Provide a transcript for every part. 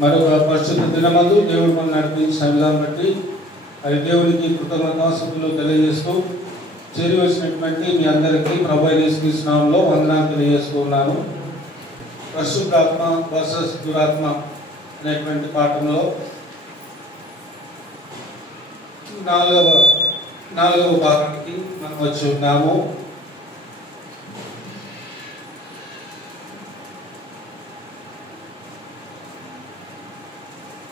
మరొక పరిశుద్ధ దినమందు దేవుడు మనం నడిపించిన విధానం బట్టి అది దేవునికి కృతజ్ఞతాస్తుతులు తెలియజేస్తూ చేరి వచ్చినటువంటి మీ అందరికీ ప్రభువైన యేసుక్రీస్తు నామములో వందనాలు తెలియజేస్తున్నాను. పరిశుద్ధాత్మ వర్సెస్ దురాత్మ అనేటువంటి పాఠంలో నాలుగవ భాగానికి మనం వచ్చి ఉన్నాము.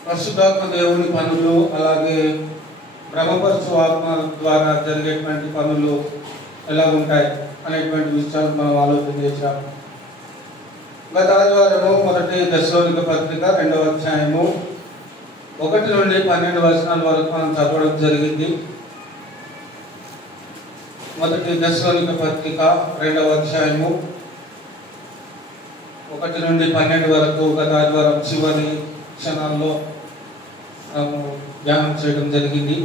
పరిశుద్ధాత్మ దేవుని పనులు, అలాగే బ్రహ్మపరచు ఆత్మ ద్వారా జరిగేటువంటి పనులు ఎలా ఉంటాయి అనేటువంటి విషయాలు మనం ఆలోచన చేశాము. గత ఆదివారము మొదటి దశలోనిక పత్రిక 2వ అధ్యాయము 1 నుండి 12 వచనాల వరకు మనం చదవడం జరిగింది. మొదటి దశలోనిక పత్రిక 2వ అధ్యాయము 1 నుండి 12 వరకు గత ఆదివారం చివరి క్షణాల్లో ధ్యానం చేయడం జరిగింది.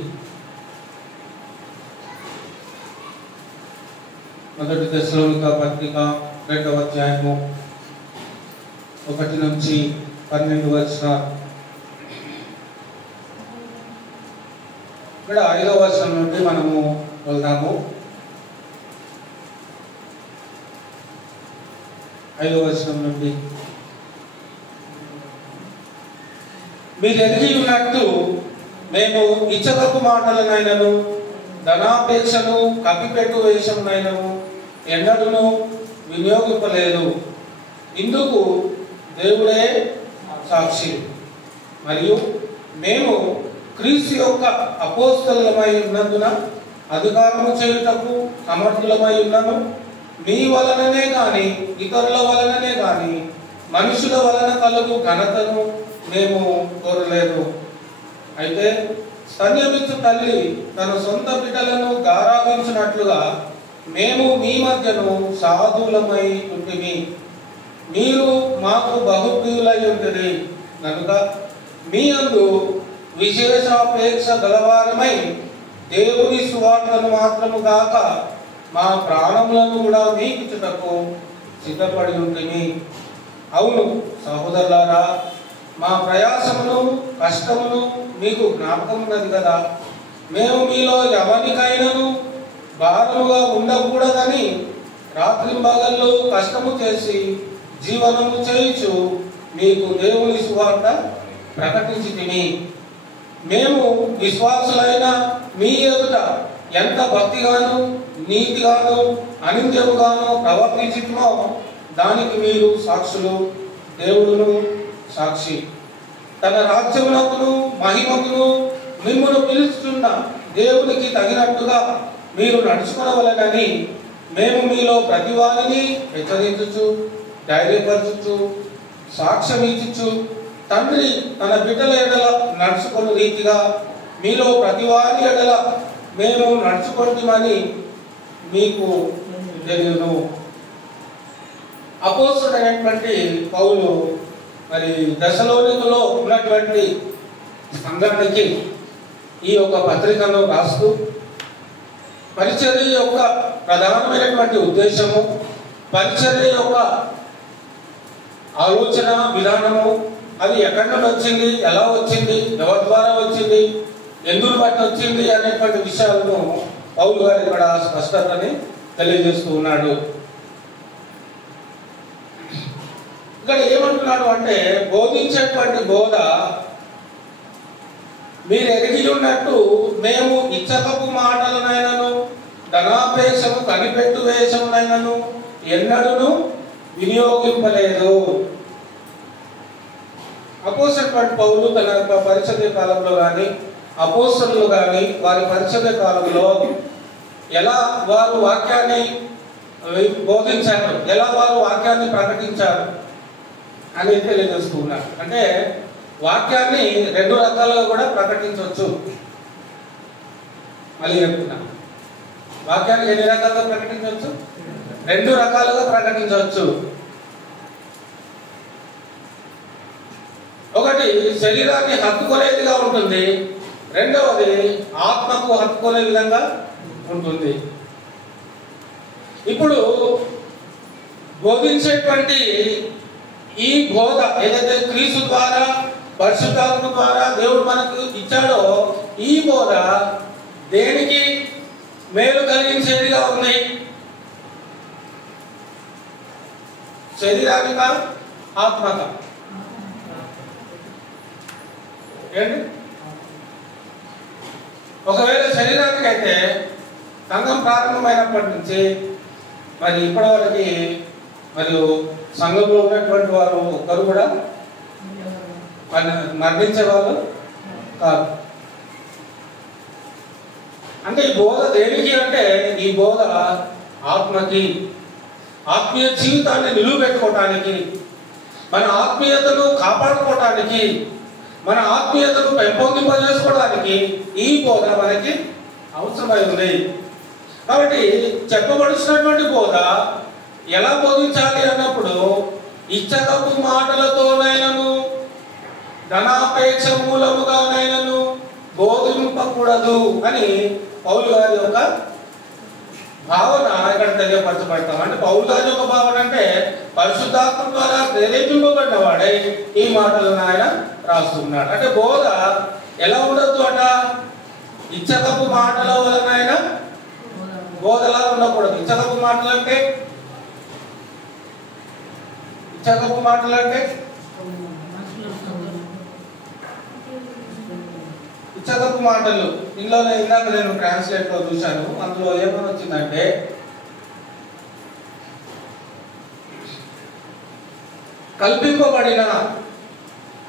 మొదటి దశలోనిక పత్రిక 2వ అధ్యాయము 1 నుంచి 12 వచనాలు. ఇక్కడ 5వ వచనం నుండి మనము వెళ్దాము. 5వ వచనం నుండి, మీరు ఎరిగి ఉన్నట్టు మేము ఇచ్చకపు మాటలనైనను ధనాపేక్షను కప్పిపెట్టు వేషమునైనను ఎన్నడూను వినియోగింపలేదు. ఇందుకు దేవుడే సాక్షి. మరియు మేము క్రీస్తు యొక్క అపోస్తలులమై ఉన్నందున అధికారము చేయుటకు సమర్థులమై ఉన్నాము. మీ వలననే కానీ ఇతరుల వలననే కానీ మనుషుల వలన కలుగు ఘనతను మేము కోరలేదు. అయితే స్తన్యమిచ్చు తల్లి తన సొంత బిడ్డలను గారాభించినట్లుగా మేము మీ మధ్యను సాధులమై ఉంటిమి. మీరు మాకు బహుప్రియులై ఉంటిరి కనుక మీ యందు విశేషాపేక్ష గలవారమై దేవుని సువార్తను మాత్రము గాక మా ప్రాణములను కూడా మీకిచ్చుటకు సిద్ధపడి ఉంటిమి. అవును సహోదరులారా, మా ప్రయాసమును కష్టమును మీకు జ్ఞాపకం ఉన్నది కదా. మేము మీలో ఎవరికైనాను భారముగా ఉండకూడదని రాత్రింబగళ్ళు కష్టము చేసి జీవనము చేయుచు మీకు దేవుని సువార్త ప్రకటించితిమి. మేము విశ్వాసులైన మీ ఎదుట ఎంత భక్తిగాను నీతిగాను అనింద్యముగాను ప్రవర్తించుమో దానికి మీరు సాక్షులు. దేవుడును సాక్షి. తన రాజ్యమునకును మహిమకును మిమ్మును పిలుస్తున్న దేవునికి తగినట్టుగా మీరు నడుచుకోవలెనని మేము మీలో ప్రతి వారిని హెచ్చరించుచు ధైర్యపరచుచు సాక్ష్యమిచ్చుచు తండ్రి తన బిడ్డల ఎడల నడుచుకున్న రీతిగా మీలో ప్రతి వారి ఎడల మేము నడుచుకుంటామని మీకు తెలియను. అపోస్తలుడైనటువంటి పౌలు మరి దశలోనికలో ఉన్నటువంటి సంఘానికి ఈ యొక్క పత్రికను రాస్తూ పరిచర్య యొక్క ప్రధానమైనటువంటి ఉద్దేశము, పరిచర్య యొక్క ఆలోచన విధానము, అది ఎక్కడి నుండి వచ్చింది, ఎలా వచ్చింది, ఎవరి ద్వారా వచ్చింది, ఎందుకు బట్టి వచ్చింది అనేటువంటి విషయాలను పౌలు గారు ఇక్కడ స్పష్టతని తెలియజేస్తూ ఉన్నాడు. ఇక్కడ ఏమంటున్నాడు అంటే, బోధించేటువంటి బోధ మీరు ఎరిగి ఉన్నట్టు మేము ఇచ్చకపు మాటలనైనను ధనాపేక్షము కనిపెట్టు వేషమునైనను ఎన్నడూను వినియోగింపలేదు. అపోస్తలుడైన పౌలు తన పరిచర్య కాలంలో కానీ అపోస్తలులు కానీ వారి పరిచర్య కాలంలో ఎలా వారు వాక్యాన్ని బోధించారు, ఎలా వారు వాక్యాన్ని ప్రకటించారు అని తెలియజేస్తూ ఉన్నారు. అంటే వాక్యాన్ని 2 రకాలుగా కూడా ప్రకటించవచ్చు. మళ్ళీ చెప్తున్నా, వాక్యాన్ని ఎన్ని రకాలుగా ప్రకటించవచ్చు? 2 రకాలుగా ప్రకటించవచ్చు. ఒకటి శరీరాన్ని హత్తుకునేదిగా ఉంటుంది, రెండవది ఆత్మకు హత్తుకునే విధంగా ఉంటుంది. ఇప్పుడు బోధించేటువంటి ఈ బోధ ఏదైతే క్రీస్తు ద్వారా పరిశుద్ధాత్మ ద్వారా దేవుడు మనకు ఇచ్చాడో ఈ బోధ దేనికి మేలు కలిగించేదిగా ఉంది? శరీరానిక, ఆత్మక? ఏంటి? ఒకవేళ శరీరానికి అయితే సంఘం ప్రారంభమైనప్పటి నుంచి మరి ఇప్పటివరకు మరియు సంఘంలో ఉన్నటువంటి వారు ఒక్కరు కూడా మరణించే వాళ్ళు కాదు. అంటే ఈ బోధ దేనికి అంటే ఈ బోధ ఆత్మకి, ఆత్మీయ జీవితాన్ని నిలువబెట్టుకోవటానికి, మన ఆత్మీయతను కాపాడుకోవటానికి, మన ఆత్మీయతను పెంపొందింపజేసుకోవడానికి ఈ బోధ మనకి అవసరమై ఉంది. కాబట్టి చెప్పబడుతున్నటువంటి బోధ ఎలా బోధించాలి అన్నప్పుడు ఇచ్చకపు మాటలతోనైనను ధనాపేక్ష మూలముగానైనను బోధింపకూడదు అని పౌలు గారి యొక్క భావన ఇక్కడ తెలియపరచబడతాం. అంటే పౌలు గారి యొక్క భావన అంటే పరిశుద్ధాత్మ ద్వారా ప్రేరేపింపబడిన వాడే ఈ మాటలను ఆయన రాస్తున్నాడు. అంటే బోధ ఎలా ఉండొద్దు అట? ఇచ్చకపు మాటల వలన ఆయన బోధలా ఉండకూడదు. ఇచ్చకపు మాటలు అంటే ఇచ్చకపు మాటలు ఇందులో ఇందాక నేను ట్రాన్స్లేట్ లో చూశాను. అందులో ఏమని వచ్చిందంటే కల్పింపబడిన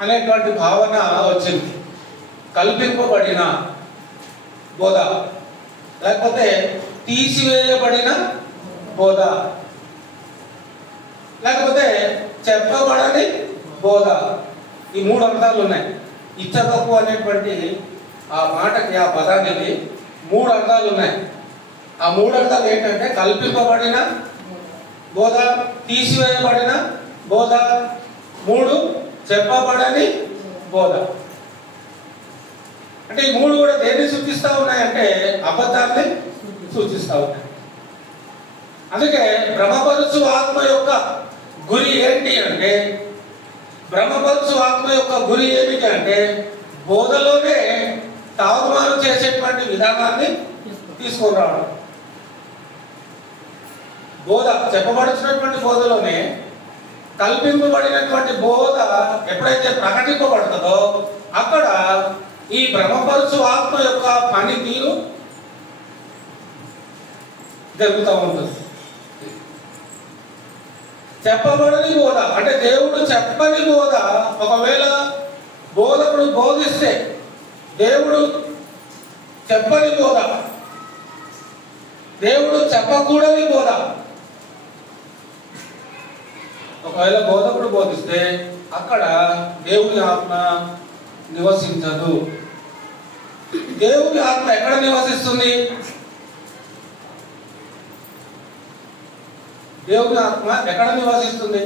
అనేటువంటి భావన వచ్చింది. కల్పింపబడిన బోధ, లేకపోతే తీసివేయబడిన బోధ, లేకపోతే చెప్పబడని బోధ. ఈ మూడు అర్థాలు ఉన్నాయి. ఇచ్చకపు అనేటువంటి ఆ మాటకి, ఆ పదానికి మూడు అర్థాలు ఉన్నాయి. ఆ మూడు అర్థాలు ఏంటంటే కల్పింపబడిన బోధ, తీసివేయబడిన బోధ, మూడు చెప్పబడని బోధ. అంటే ఈ మూడు కూడా దేన్ని సూచిస్తూ ఉన్నాయంటే అబద్ధాన్ని సూచిస్తూ ఉన్నాయి. అందుకే బ్రహ్మపరుచు ఆత్మ యొక్క గురి ఏంటి అంటే, బ్రహ్మపరుచు ఆత్మ యొక్క గురి ఏమిటి అంటే బోధలోనే తారుమారు చేసేటువంటి విధానాన్ని తీసుకొని రావడం. బోధ చెప్పబడుతున్నటువంటి బోధలోనే కల్పింపబడినటువంటి బోధ ఎప్పుడైతే ప్రకటింపబడుతుందో అక్కడ ఈ బ్రహ్మపరుచు ఆత్మ యొక్క పనితీరు జరుగుతూ ఉంటుంది. చెప్పబడని బోధ అంటే దేవుడు చెప్పని బోధ. ఒకవేళ బోధకుడు బోధిస్తే దేవుడు చెప్పని బోధ, దేవుడు చెప్పకూడని బోధ. ఒకవేళ బోధకుడు బోధిస్తే అక్కడ దేవుని ఆత్మ నివసించదు. దేవుని ఆత్మ ఎక్కడ నివసిస్తుంది? దేవుని ఆత్మ ఎక్కడ నివసిస్తుంది?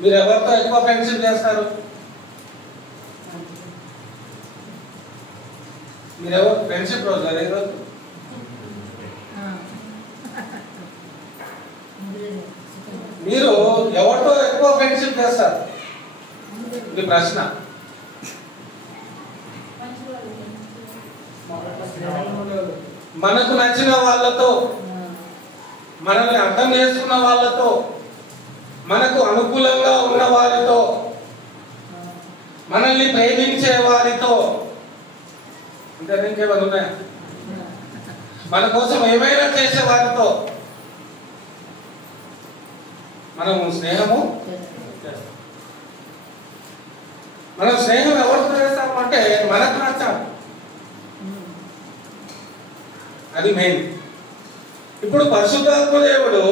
మీరు ఎవరితో ఎక్కువ ఫ్రెండ్షిప్ చేస్తారు? మీరెవరు ఫ్రెండ్షిప్ రోజు అదే రోజు మీరు ఎవరితో ఎక్కువ ఫ్రెండ్షిప్ చేస్తారు? ఇది ప్రశ్న. మనకు నచ్చిన వాళ్ళతో, మనల్ని అర్థం చేసుకున్న వాళ్ళతో, మనకు అనుకూలంగా ఉన్న వారితో, మనల్ని ప్రేమించే వారితో, ఇంకేమైనా ఉన్నాయా? మన కోసం ఏమైనా చేసే వారితో మనము స్నేహము చేస్తాం. మనం స్నేహం ఎవరితో చేస్తాము అంటే మనకు నచ్చాలి, అది మెయిన్. ఇప్పుడు పరిశుద్ధాత్మ దేవుడు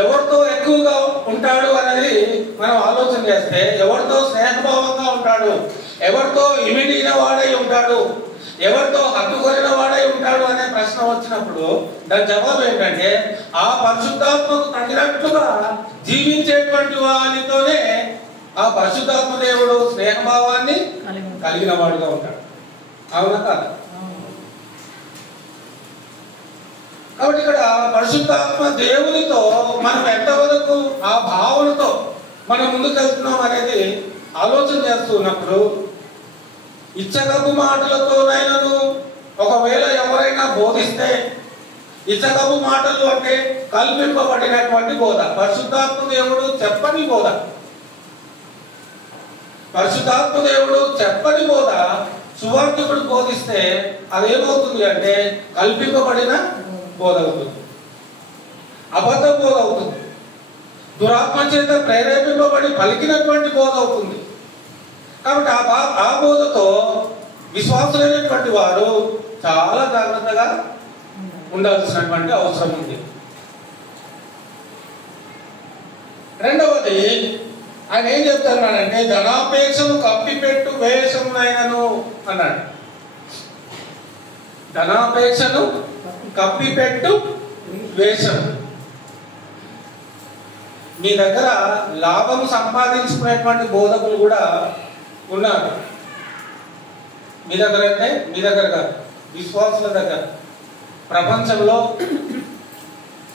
ఎవరితో ఎక్కువగా ఉంటాడు అనేది మనం ఆలోచన చేస్తే, ఎవరితో స్నేహభావంగా ఉంటాడు, ఎవరితో ఇమిడిన వాడై ఉంటాడు, ఎవరితో హత్తుకొనిన వాడై ఉంటాడు అనే ప్రశ్న వచ్చినప్పుడు దాని జవాబు ఏంటంటే ఆ పరిశుద్ధాత్మకు తగినట్టుగా జీవించేటువంటి వారితోనే ఆ పరిశుద్ధాత్మ దేవుడు స్నేహభావాన్ని కలిగిన వాడుగా ఉంటాడు. అవునా కాదు? కాబట్టి ఇక్కడ పరిశుద్ధాత్మ దేవునితో మనం ఎంతవరకు ఆ భావనతో మనం ముందుకు వెళ్తున్నాం అనేది ఆలోచన చేస్తూ ఉన్నప్పుడు, ఇచ్చగపు మాటలతోనైనాను ఒకవేళ ఎవరైనా బోధిస్తే, ఇచ్చగపు మాటలు అంటే కల్పింపబడినటువంటి బోధ, పరిశుద్ధాత్మ దేవుడు చెప్పని బోధ, పరిశుద్ధాత్మ దేవుడు చెప్పని బోధ సువార్తికుడు బోధిస్తే అదేమవుతుంది అంటే కల్పింపబడిన బోధ అవుతుంది, అబద్ధ బోధ అవుతుంది, దురాత్మ చేత ప్రేరేపింపబడి పలికినటువంటి బోధ అవుతుంది. కాబట్టి ఆ బోధతో విశ్వాసులైనటువంటి వారు చాలా జాగ్రత్తగా ఉండాల్సినటువంటి అవసరం ఉంది. రెండవది ఆయన ఏం చెప్తున్నాడంటే ధనాపేక్షను కప్పిపెట్టు వేషమునైనను అన్నాడు. ధనాపేక్షను కప్పిపెట్టు వేషం. మీ దగ్గర లాభం సంపాదించుకునేటువంటి బోధకులు కూడా ఉన్నారు. మీ దగ్గర అంటే మీ దగ్గర కాదు, విశ్వాసుల దగ్గర, ప్రపంచంలో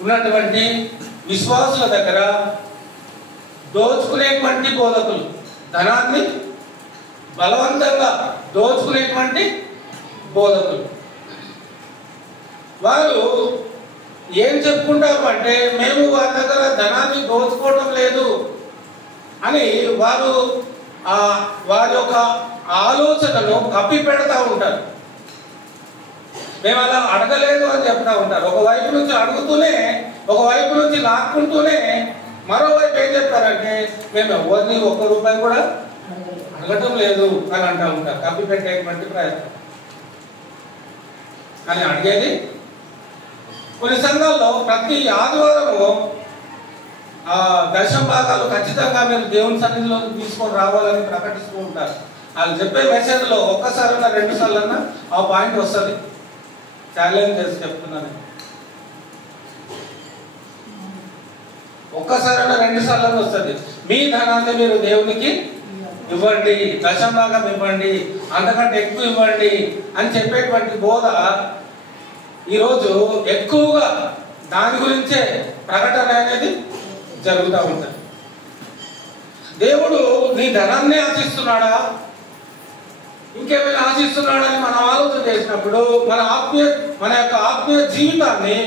ఉన్నటువంటి విశ్వాసుల దగ్గర దోచుకునేటువంటి బోధకులు, ధనాన్ని బలవంతంగా దోచుకునేటువంటి బోధకులు, వారు ఏం చెప్పుకుంటారు అంటే మేము వారి దగ్గర ధనాన్ని దోచుకోవడం లేదు అని వారు వారి యొక్క ఆలోచనను కప్పి పెడతా ఉంటారు. మేము అలా అడగలేదు అని చెప్తా ఉంటారు. ఒకవైపు నుంచి అడుగుతూనే, ఒకవైపు నుంచి లాక్కుంటూనే, మరోవైపు ఏం చెప్తారంటే మేము ఎవరిని ఒక్క రూపాయి కూడా అడగటం లేదు అని అంటూ ఉంటారు. కప్పి పెట్టేటువంటి ప్రయత్నం. కానీ అడిగేది కొన్ని సంఘాల్లో ప్రతి ఆదివారము దశమ భాగాలు ఖచ్చితంగా మీరు దేవుని సన్నిధిలో తీసుకొని రావాలని ప్రకటిస్తూ ఉంటారు. వాళ్ళు చెప్పే మెసేజ్లో ఒక్కసారైనా 2 సార్లన్నా ఆ పాయింట్ వస్తుంది. ఛాలెంజ్ చేసి చెప్తున్నాను. ఒక్కసారైనా 2 సార్లు వస్తుంది. మీ ధనాన్ని మీరు దేవునికి ఇవ్వండి, దశమ భాగం ఇవ్వండి, అంతకంటే ఎక్కువ ఇవ్వండి అని చెప్పేటువంటి బోధ ఈరోజు ఎక్కువగా దాని గురించే ప్రకటన అనేది జరుగుతూ ఉంటుంది. దేవుడు నీ ధనాన్ని ఆశిస్తున్నాడా, ఇంకేమైనా ఆశిస్తున్నాడని మనం ఆలోచన చేసినప్పుడు మన యొక్క ఆత్మీయ జీవితాన్ని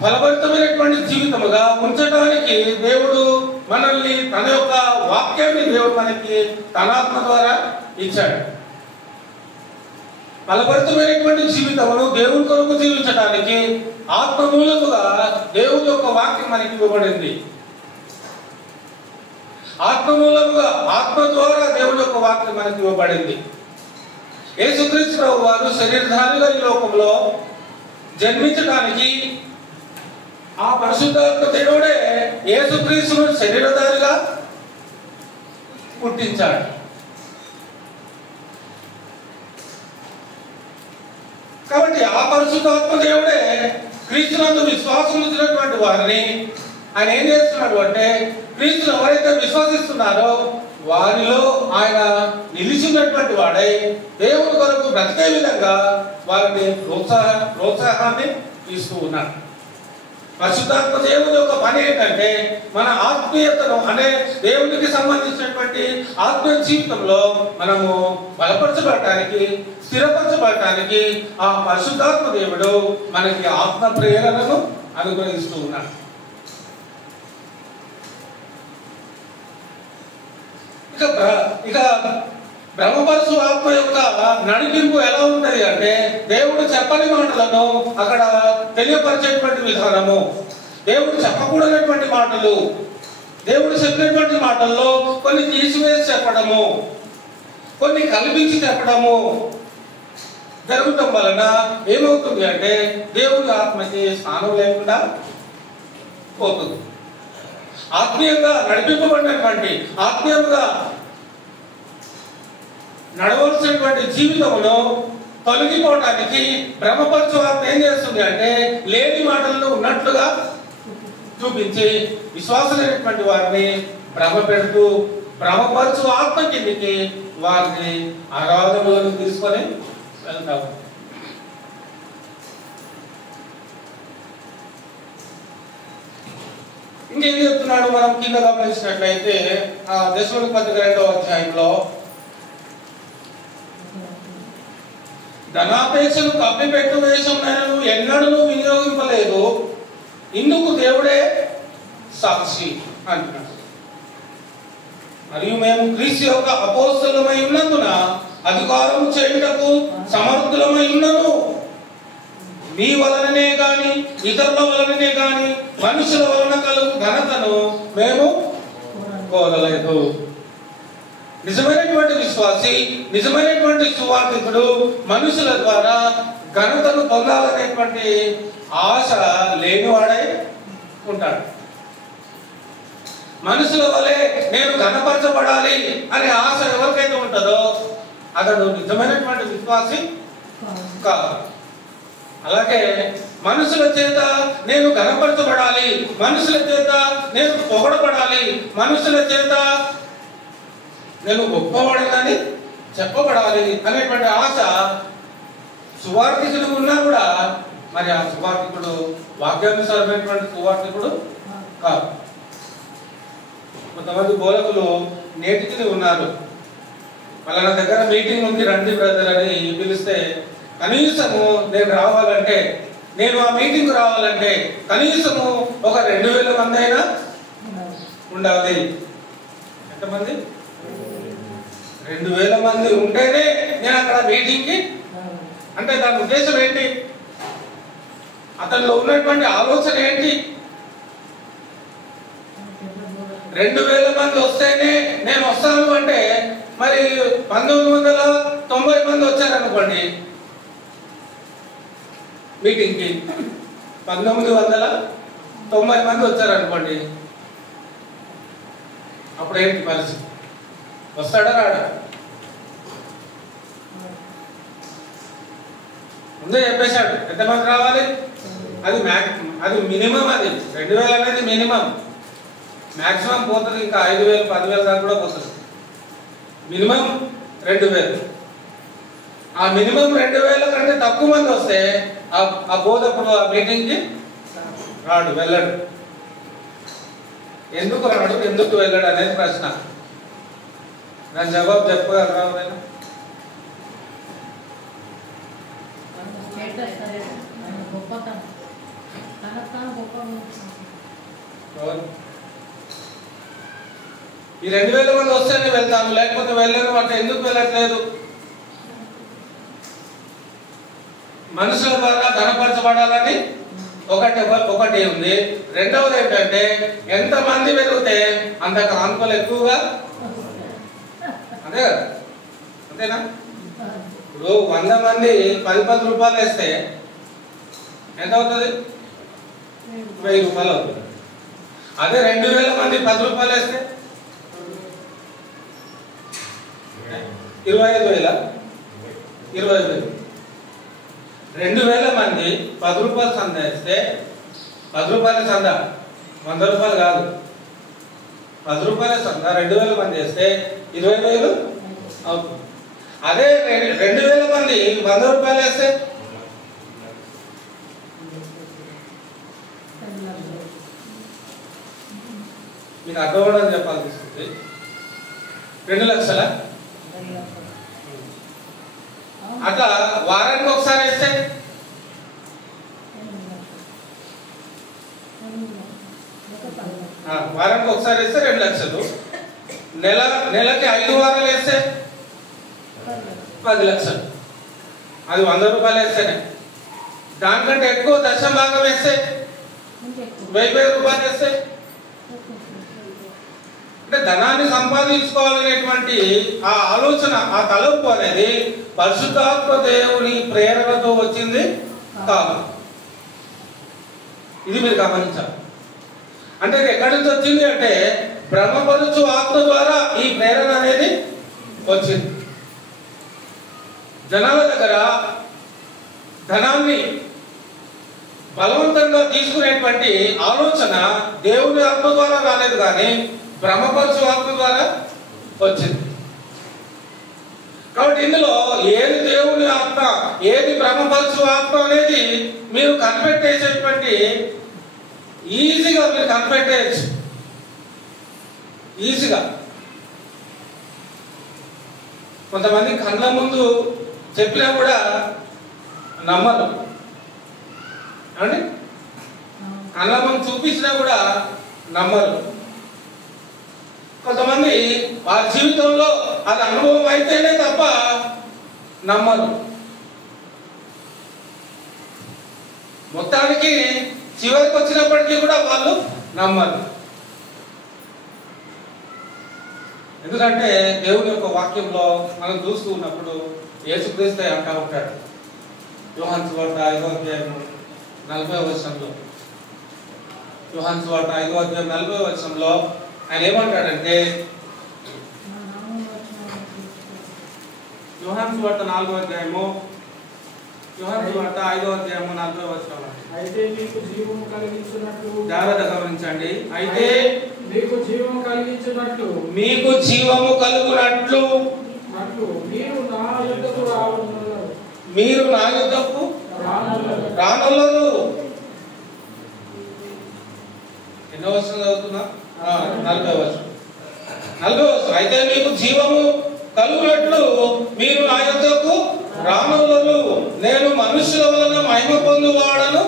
ఫలభరితమైనటువంటి జీవితముగా ఉంచడానికి దేవుడు మనల్ని, తన యొక్క వాక్యాన్ని దేవుడు మనకి తన ఆత్మ ద్వారా ఇచ్చాడు. ఫలభరితమైనటువంటి జీవితమును దేవుని కొరకు జీవించడానికి ఆత్మమూలముగా దేవుని యొక్క వాక్యం మనకి ఇవ్వబడింది. ఆత్మమూలముగా, ఆత్మ ద్వారా దేవుని యొక్క వాక్యం మనకి ఇవ్వబడింది. యేసుక్రీస్తు ప్రభువు వారు శరీరధారిగా ఈ లోకంలో జన్మించడానికి ఆ పరిశుద్ధాత్మ దేవుడే యేసుక్రీస్తును శరీరధారిగా పుట్టించాడు. కాబట్టి ఆ పరిశుద్ధాత్మ దేవుడే క్రీస్తునందు విశ్వాసం ఉంచినటువంటి వారిని ఆయన ఏం చేస్తున్నాడు అంటే, క్రీస్తును ఎవరైతే విశ్వసిస్తున్నారో వారిలో ఆయన నిలిచినటువంటి వాడై దేవుని కొరకు బ్రతికే విధంగా వారిని ప్రోత్సాహాన్ని ఇస్తూ ఉన్నాడు. పరిశుద్ధాత్మ దేవుని యొక్క పని ఏంటంటే మన ఆత్మీయతను, అంటే దేవునికి సంబంధించినటువంటి ఆత్మీయ జీవితంలో మనము బలపరచబడటానికి, స్థిరపరచబడటానికి ఆ పరిశుద్ధాత్మ దేవుడు మనకి ఆత్మ ప్రేరణను అనుగ్రహిస్తూ ఉన్నాడు. ఇక బ్రహ్మపరచు ఆత్మ యొక్క నడిపింపు ఎలా ఉంటది అంటే, దేవుడు చెప్పని మాటలను అక్కడ తెలియపరిచేటువంటి విధానము, దేవుడు చెప్పకూడనటువంటి మాటలు, దేవుడు చెప్పినటువంటి మాటల్లో కొన్ని తీసివేసి చెప్పడము, కొన్ని కల్పించి చెప్పడము జరగటం వలన ఏమవుతుంది అంటే దేవుని ఆత్మకి స్థానం లేకుండా పోతుంది. ఆత్మీయంగా నడిపింపబడినటువంటి, ఆత్మీయంగా నడవలసినటువంటి జీవితంలో తొలగిపోవడానికి బ్రహ్మపరచు ఆత్మ ఏం చేస్తుంది అంటే, లేని మాటలను ఉన్నట్లుగా చూపించి విశ్వాసమైనటువంటి వారిని భ్రమ పెడుతూ బ్రహ్మపరచు ఆత్మ కిందికి వారిని ఆరాధనలను తీసుకొని వెళ్తాము. ఇంకేం చెప్తున్నాడు మనం కింద గమనించినట్లయితే ఆ దశలోని పత్రిక 2వ అధ్యాయంలో ధనాపేక్షను కప్పిపెట్టు వేషం నేను ఎన్నడూ వినియోగింపలేదు, ఇందుకు దేవుడే సాక్షి అంటున్నాడు. మరియు మేము క్రీస్తు యొక్క అపోస్తలుమై ఉన్నందున అధికారం చేయుటకు సమర్థులమై ఉన్నను, మీ వలననే గాని ఇతరుల వలననే గాని మనుషుల వలన కలుగు ఘనతను మేము కోరలేదు. నిజమైనటువంటి విశ్వాసి, నిజమైనటువంటి సువార్థికుడు మనుషుల ద్వారా ఘనతను పొందాలనేటువంటి ఆశ లేనివాడై ఉంటాడు. మనుషుల వలె నేను ఘనపరచబడాలి అనే ఆశ ఎవరికైతే ఉంటుందో అతడు నిజమైనటువంటి విశ్వాసి కాదు. అలాగే మనుషుల చేత నేను ఘనపరచబడాలి, మనుషుల చేత నేను పొగడబడాలి, మనుషుల చేత నేను గొప్పవాడినని చెప్పబడాలి అనేటువంటి ఆశ సువార్థికుడు ఉన్నా కూడా మరి ఆ సువార్థికుడు వాక్యానుసారమైనటువంటి సువార్థికుడు కాదు. కొంతమంది బోధకులు నేటికి ఉన్నారు, వాళ్ళ దగ్గర మీటింగ్ ఉంది రండి బ్రదర్ అని పిలిస్తే కనీసము నేను రావాలంటే, నేను ఆ మీటింగ్ రావాలంటే కనీసము ఒక 2000 మంది అయినా ఉండాలి. ఎంతమంది? 2000 మంది ఉంటేనే నేను అక్కడ మీటింగ్కి. అంటే దాని ఉద్దేశం ఏంటి? అతనిలో ఉన్నటువంటి ఆలోచన ఏంటి? 2000 మంది వస్తేనే నేను వస్తాను అంటే మరి 1990 మంది వచ్చారనుకోండి మీటింగ్కి, 1990 మంది వచ్చారనుకోండి, అప్పుడు ఏంటి పరిస్థితి? వస్తాడా రాడా? ముందే చెప్పేశాడు ఎంతమంది రావాలి. అది మినిమం, అది 2000 అనేది మినిమం. మ్యాక్సిమం పోతుంది, ఇంకా 5000 10,000 దాకా కూడా పోతుంది. మినిమం 2000. ఆ మినిమం 2000 కంటే తక్కువ మంది వస్తే ఆ బోధకుడు ఆ మీటింగ్కి రాడు, వెళ్ళడు. ఎందుకు రాడు, ఎందుకు వెళ్ళాడు అనేది ప్రశ్న. దాని జవాబు చెప్పగలరా? ఈ 2000 మంది వస్తేనే వెళ్తాను, లేకపోతే వెళ్ళను అంటే ఎందుకు వెళ్ళట్లేదు? మనుషుల ద్వారా ఘనపరచబడాలని ఒకటి ఉంది. రెండవది ఏంటంటే ఎంతమంది పెరిగితే అంత కానుకలు ఎక్కువగా. అంతే కదా? అంతేనా? ఇప్పుడు 100 మంది 10 రూపాయలు వేస్తే ఎంత అవుతుంది? 1000 రూపాయలు అవుతుంది. అదే 2000 మంది 10 రూపాయలు వేస్తే 25,000. 20,000. 2000 మంది 10 రూపాయలు సంద వేస్తే 10 రూపాయల సంద, 100 రూపాయలు కాదు, 10 రూపాయల సంద 2000 మంది వేస్తే 20,000 అవుతుంది. అదే 2000 మంది 100 రూపాయలు వేస్తే మీకు అర్థమవడం చెప్పాల్సి వస్తుంది. 2 లక్షల. అట్లా వారానికి ఒకసారి వేస్తే వారానికి ఒకసారి వేస్తే 2 లక్షలు. నెలకి 5 వారాలు వేస్తే 10 లక్షలు. అది 100 రూపాయలు వేస్తేనే. దానికంటే ఎక్కువ దశభాగం వేస్తే 1000 రూపాయలు వేస్తే అంటే ధనాన్ని సంపాదించుకోవాలనేటువంటి ఆ ఆలోచన, ఆ తలంపు అనేది పరిశుద్ధాత్మ దేవుని ప్రేరణతో వచ్చింది కాదు. ఇది మీరు గమనించాలి. అంటే ఎక్కడి నుంచి వచ్చింది అంటే బ్రహ్మపరుచు ఆత్మ ద్వారా ఈ ప్రేరణ అనేది వచ్చింది. జనాల దగ్గర ధనాన్ని బలవంతంగా తీసుకునేటువంటి ఆలోచన దేవుని ఆత్మ ద్వారా రాలేదు, కానీ బ్రహ్మపరుచు ఆత్మ ద్వారా వచ్చింది. కాబట్టి ఇందులో ఏది దేవుని ఆత్మ, ఏది బ్రహ్మపరుచు ఆత్మ అనేది మీరు కనిపెట్టేసేటువంటి ఈజీగా మీరు కనిపెట్టేయచ్చు. ఈజీగా. కొంతమంది కళ్ళ ముందు చెప్పినా కూడా నమ్మరు. ఏమండి? కళ్ళ ముందు చూపించినా కూడా నమ్మరు. కొంతమంది వారి జీవితంలో అది అనుభవం అయితేనే తప్ప నమ్మరు. మొత్తానికి చివరికి వచ్చినప్పటికీ కూడా వాళ్ళు నమ్మరు. ఎందుకంటే దేవుని యొక్క వాక్యంలో మనం చూస్తూ ఉన్నప్పుడు యేసుక్రీస్తు అంటా ఉంటాడు. యోహాను సువార్త 5వ అధ్యాయం 40వ వచనంలో, యోహాను సువార్త 5వ అధ్యాయం 40వ వచనంలో ఆయన ఏమంటాడంటే, యోహాను సువార్త 4వ అధ్యాయము, యోహాను సువార్త 5వ అధ్యాయము 40వ వచనం. అయితే మీకు జీవము కలిగించున్నట్లు, జాగ్రత్తగా గమనించండి. అయితే మీకు జీవము కలిగించున్నట్లు, మీకు జీవము కలుగునట్లు మీరు నా యుద్ధకు రానున్నారు. మీరు నా యుద్ధకు రానున్నారు. ఎన్నో వచనం చదువుతున్నా? 40వ వచనం. 40వ వచనం. అయితే మీకు జీవము కలుగునట్లు మీరు నా యుద్ధకు రానున్నారు. నేను మనుషుల వలన మహిమ పొందువాడను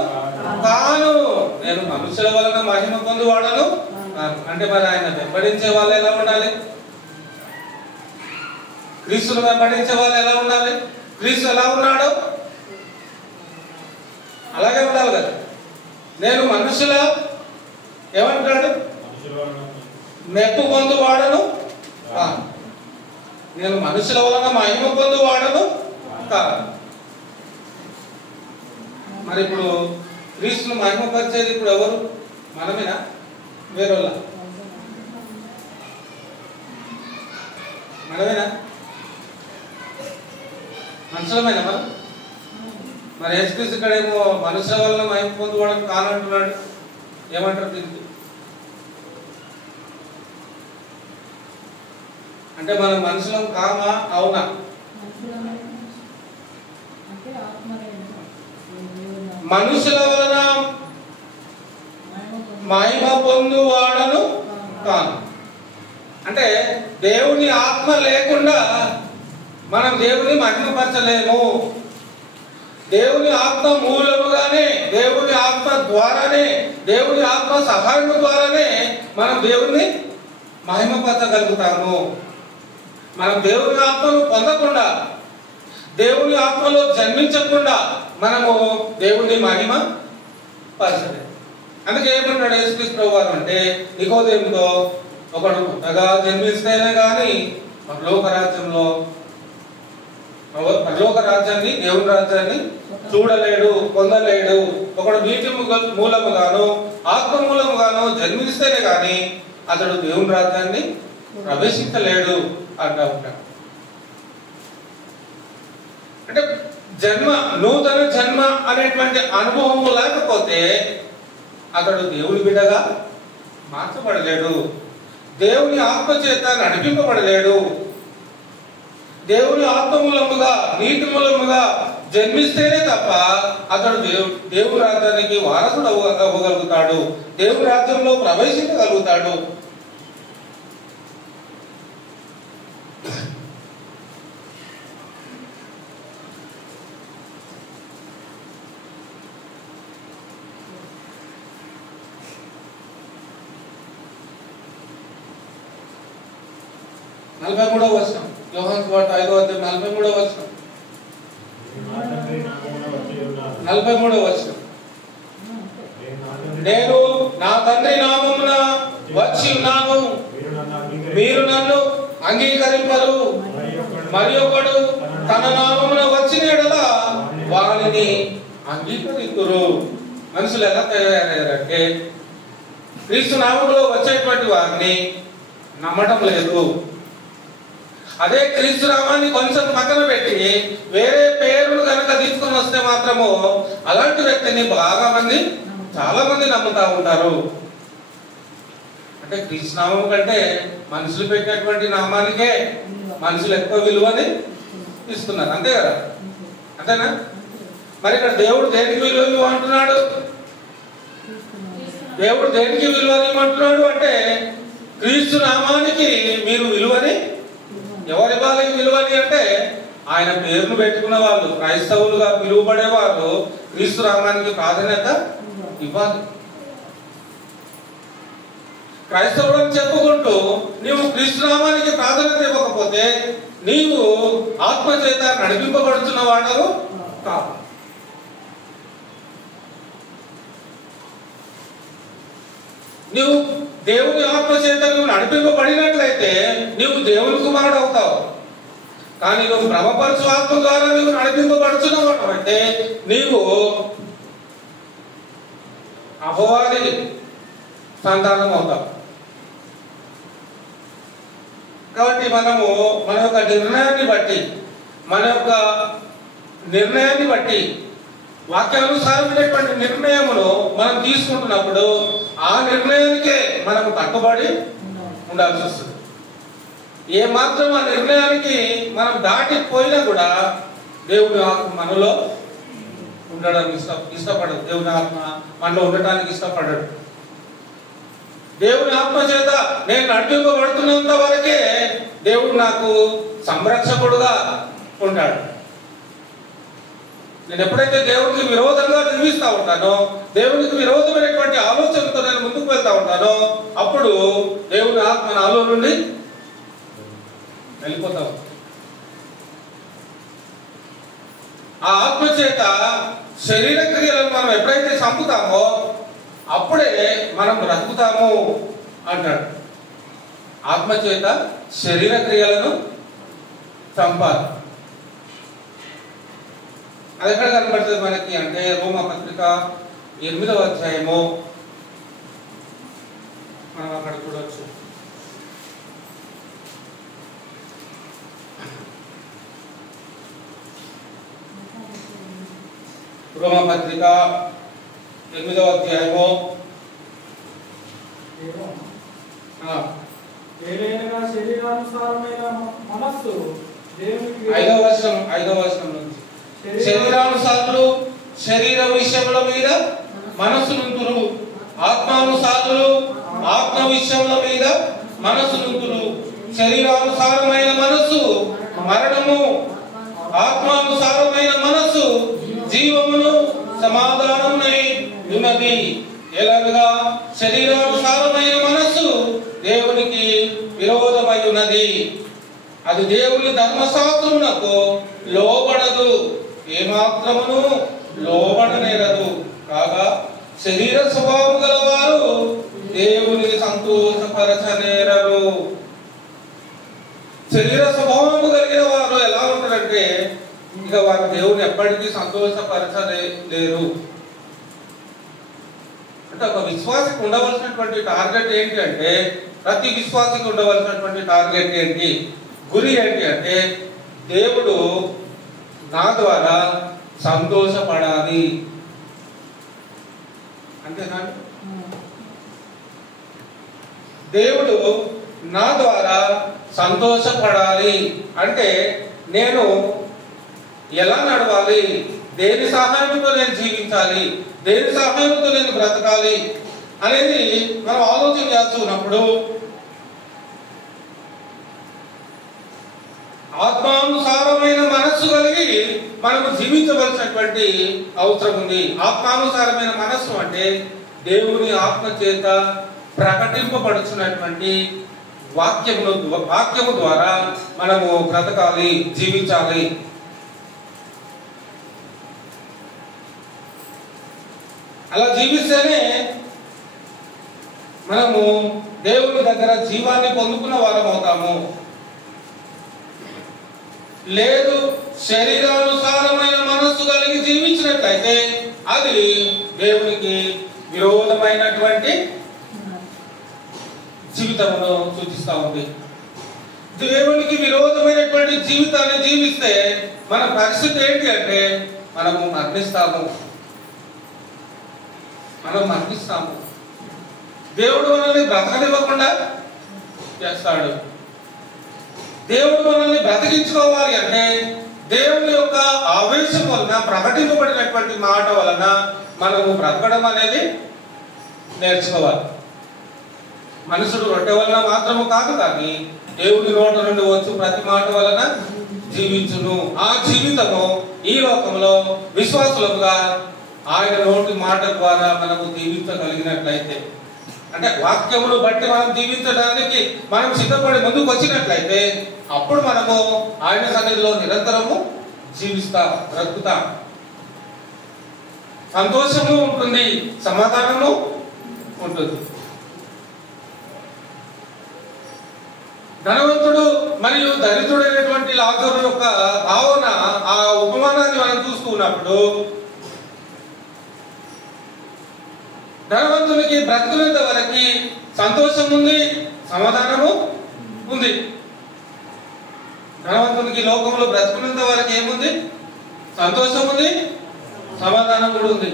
కాను. నేను మనుషుల వలన మహిమ పొందువాడను కాను. అంటే మరి ఆయన వెంబడించే వాళ్ళు ఎలా ఉండాలి? క్రీస్తును వెంబడించే వాళ్ళు ఎలా ఉండాలి? క్రీస్తు ఎలా ఉన్నాడు అలాగే ఉండాలి కదా. నేను మనుషుల ఏమంటాడు? మెప్పు పొందువాడను కాను. నేను మనుషుల వలన మహిమ పొందువాడను కాదు. మరి ఇప్పుడు క్రీస్తును మహిమపరిచేది ఇప్పుడు ఎవరు? మనమేనా? వేరేలా? మనమేనా? మనుషులమేనా మనం? మరి యేసుక్రీస్తు ఇక్కడేమో మనుషుల వలన మహిమ పొందువాడని కానంటున్నాడు. ఏమంటారు దీనికి? అంటే మనం మనుషులం కామా? అవునా? మనుషుల వలన మహిమ పొందువాడను కాను. అంటే దేవుని ఆత్మ లేకుండా మనం దేవుని మహిమపరచలేము. దేవుని ఆత్మ మూలముగానే, దేవుని ఆత్మ ద్వారానే, దేవుని ఆత్మ సహాయం ద్వారానే మనం దేవుని మహిమపరచగలుగుతాము. మనం దేవుని ఆత్మను పొందకుండా, దేవుని ఆత్మలో జన్మించకుండా మనము దేవుని మహిమ పరచలేము. అందుకే ఏమంటాడు యేసుక్రీస్తు ప్రభువారు అంటే, నికోదేముతో ఒకడు కొత్తగా జన్మిస్తేనే కానీ పరలోక రాజ్యాన్ని, దేవుని రాజ్యాన్ని చూడలేడు, పొందలేడు. ఒకడు నీటి మూలముగాను ఆత్మ మూలముగాను జన్మిస్తేనే కానీ అతడు దేవుని రాజ్యాన్ని ప్రవేశించలేడు అంటా ఉంటాడు. అంటే జన్మ, నూతన జన్మ అనేటువంటి అనుభవం లేకపోతే అతడు దేవుని బిడ్డగా మార్చబడలేడు, దేవుని ఆత్మ చేత నడిపింపబడలేడు. దేవుని ఆత్మ మూలముగా, నీటి మూలముగా జన్మిస్తేనే తప్ప అతడు దేవుని రాజ్యానికి వారసుడు అవ్వగలుగుతాడు, దేవుని రాజ్యంలో ప్రవేశించగలుగుతాడు. నలభై 43వ వచనం, యోహాను సువార్త 5వ అధ్యాయం 43వ వచనం. 43వ వచనం. నేను నా తండ్రి నామమున వచ్చి ఉన్నాను, మీరు నన్ను అంగీకరింపరు. మరి ఒకడు తన నామమున వచ్చిన యెడల వారిని అంగీకరింతురు. మనుషులు ఎలా తయారయ్యారంటే క్రీస్తు నామములో వచ్చేటువంటి వారిని నమ్మటం లేదు. అదే క్రీస్తు నామాన్ని కొంచెం పక్కన పెట్టి వేరే పేరును కనుక తీసుకుని వస్తే మాత్రము అలాంటి వ్యక్తిని చాలా మంది నమ్ముతా ఉంటారు. అంటే క్రీస్తు నామం కంటే మనుషులు పెట్టినటువంటి నామానికే మనుషులు ఎక్కువ విలువని ఇస్తున్నారు. అంతే కదా? అంతేనా? మరి ఇక్కడ దేవుడు దేనికి విలువ అంటున్నాడు? దేవుడు దేనికి విలువనివ్వమంటున్నాడు అంటే క్రీస్తు నామానికి మీరు విలువని ఎవరి వాళ్ళకి విలువని అంటే ఆయన పేరును పెట్టుకున్న వాళ్ళు క్రైస్తవులుగా పిలువబడే వాళ్ళు క్రీస్తు నామానికి ప్రాధాన్యత ఇవ్వాలి. క్రైస్తవుడు అని చెప్పుకుంటూ నీవు క్రీస్తు నామానికి ప్రాధాన్యత ఇవ్వకపోతే నీవు ఆత్మచేత నడిపింపబడుతున్న వాడవు కావు. నీవు దేవుని ఆత్మచేత నువ్వు నడిపింపబడినట్లయితే నీవు దేవుని కుమారుడు అవుతావు. కానీ నువ్వు భ్రమపరచు ఆత్మ ద్వారా నువ్వు నడిపింపబడుతున్నావు అంటే నీవు అపవాది సంతానం అవుతావు. కాబట్టి మనము మన యొక్క నిర్ణయాన్ని బట్టి వాక్యానుసారమైనటువంటి నిర్ణయమును మనం తీసుకుంటున్నప్పుడు ఆ నిర్ణయానికే మనము కట్టుబడి ఉండాల్సి వస్తుంది. ఏ మాత్రం ఆ నిర్ణయానికి మనం దాటిపోయినా కూడా దేవుని ఆత్మ మనలో ఉండడం ఇష్టపడదు. దేవుని ఆత్మ మనలో ఉండటానికి ఇష్టపడడు. దేవుని ఆత్మ చేత నేను నడిపింపబడుతున్నంత వరకే దేవుడు నాకు సంరక్షకుడుగా ఉంటాడు. నేను ఎప్పుడైతే దేవునికి విరోధంగా జీవిస్తూ ఉంటానో, దేవునికి విరోధమైనటువంటి ఆలోచనతో నేను ముందుకు వెళ్తా ఉంటానో అప్పుడు దేవుని ఆత్మ నాలో నుండి వెళ్ళిపోతాం. ఆ ఆత్మ చేత శరీర క్రియలను మనం ఎప్పుడైతే చంపుతామో అప్పుడే మనం బ్రతుకుతాము అంటాడు. ఆత్మ చేత శరీర క్రియలను చంపాలి. అది ఎక్కడ కనబడుతుంది మనకి అంటే రోమా పత్రిక 8వ అధ్యాయము మనం అక్కడ చూడవచ్చు. రోమా పత్రిక 8వ అధ్యాయము శరీరానుసారమైన మనస్సు దేవునికి 5వ వచనం నుంచి శరీరానుసారులు శరీర విషయముల మీద మనస్సు నుంతురు, ఆత్మానుసారులు ఆత్మ విషయముల మీద మనస్సు నుంతురు. శరీరానుసారమైన మనస్సు మరణము, ఆత్మానుసారమైన మనస్సు జీవమును సమాధానమునై ఉన్నది. ఎలాగా శరీరానుసారమైన మనస్సు దేవునికి విరోధమై ఉన్నది. అది దేవుని ధర్మశాస్త్రమునకు లోబడదు, ఏమాత్రమును లోబడనేరదు. కాగా శరీర స్వభావం గల వారు దేవుని సంతోషపరచనేరరు. శరీర స్వభావము కలిగిన వారు ఎలా ఉంటారంటే ఇక వారు దేవుని ఎప్పటికీ సంతోషపరచలేరు. అంటే ఒక విశ్వాసికి ఉండవలసినటువంటి టార్గెట్ ఏంటి అంటే ప్రతి విశ్వాసికి ఉండవలసినటువంటి టార్గెట్ ఏంటి, గురి ఏంటి అంటే దేవుడు నా ద్వారా సంతోషపడాలి. అంతేనా? దేవుడు నా ద్వారా సంతోషపడాలి అంటే నేను ఎలా నడవాలి, దేని సహాయంతో నేను జీవించాలి, దేని సహాయంతో నేను బ్రతకాలి అనేది మనం ఆలోచన చేస్తున్నప్పుడు ఆత్మానుసారమైన మనస్సు కలిగి మనము జీవించవలసినటువంటి అవసరం ఉంది. ఆత్మానుసారమైన మనస్సు అంటే దేవుని ఆత్మ చేత ప్రకటింపబడుతున్నటువంటి వాక్యము ద్వారా మనము బ్రతకాలి, జీవించాలి. అలా జీవిస్తేనే మనము దేవుని దగ్గర జీవాన్ని పొందుకున్న వారం అవుతాము. లేదు శరీరానుసారమైన మనస్సు కలిగి జీవించినట్లయితే అది దేవునికి విరోధమైనటువంటి జీవితమును సూచిస్తూ ఉంది. దేవునికి విరోధమైనటువంటి జీవితాన్ని జీవిస్తే మన పరిస్థితి ఏంటి అంటే మనం మరణిస్తాము. దేవుడు మనల్ని బ్రతకనివ్వకుండా చేస్తాడు. దేవుడు మనల్ని బ్రతికించుకోవాలి అంటే దేవుని యొక్క ఆవేశం వలన ప్రకటింపబడినటువంటి మాట వలన మనము బ్రతకడం అనేది నేర్చుకోవాలి. మనుషుడు రొట్టె వలన మాత్రము కాదు, కానీ దేవుడి నోట నుండి వచ్చు ప్రతి మాట వలన జీవించును. ఆ జీవితము ఈ లోకంలో విశ్వాసులుగా ఆయన నోటి మాట ద్వారా మనము జీవించగలిగినట్లయితే, అంటే వాక్యమును బట్టి మనం జీవించడానికి మనం సిద్ధపడి ముందుకు వచ్చినట్లయితే, అప్పుడు మనము ఆయన సన్నిధిలో నిరంతరము జీవిస్తాం, బ్రతుకుతాం. సంతోషము ఉంటుంది, సమాధానము ఉంటుంది. ధనవంతుడు మరియు దరిద్రుడైనటువంటి లాజరు యొక్క భావన, ఆ ఉపమానాన్ని మనం చూసుకున్నప్పుడు, ధనవంతునికి బ్రతుకునేంత వరకు సంతోషం ఉంది, సమాధానము ఉంది. ధనవంతునికి లోకంలో బ్రతుకునేంత వరకు ఏముంది? సంతోషం ఉంది, సమాధానం కూడా ఉంది.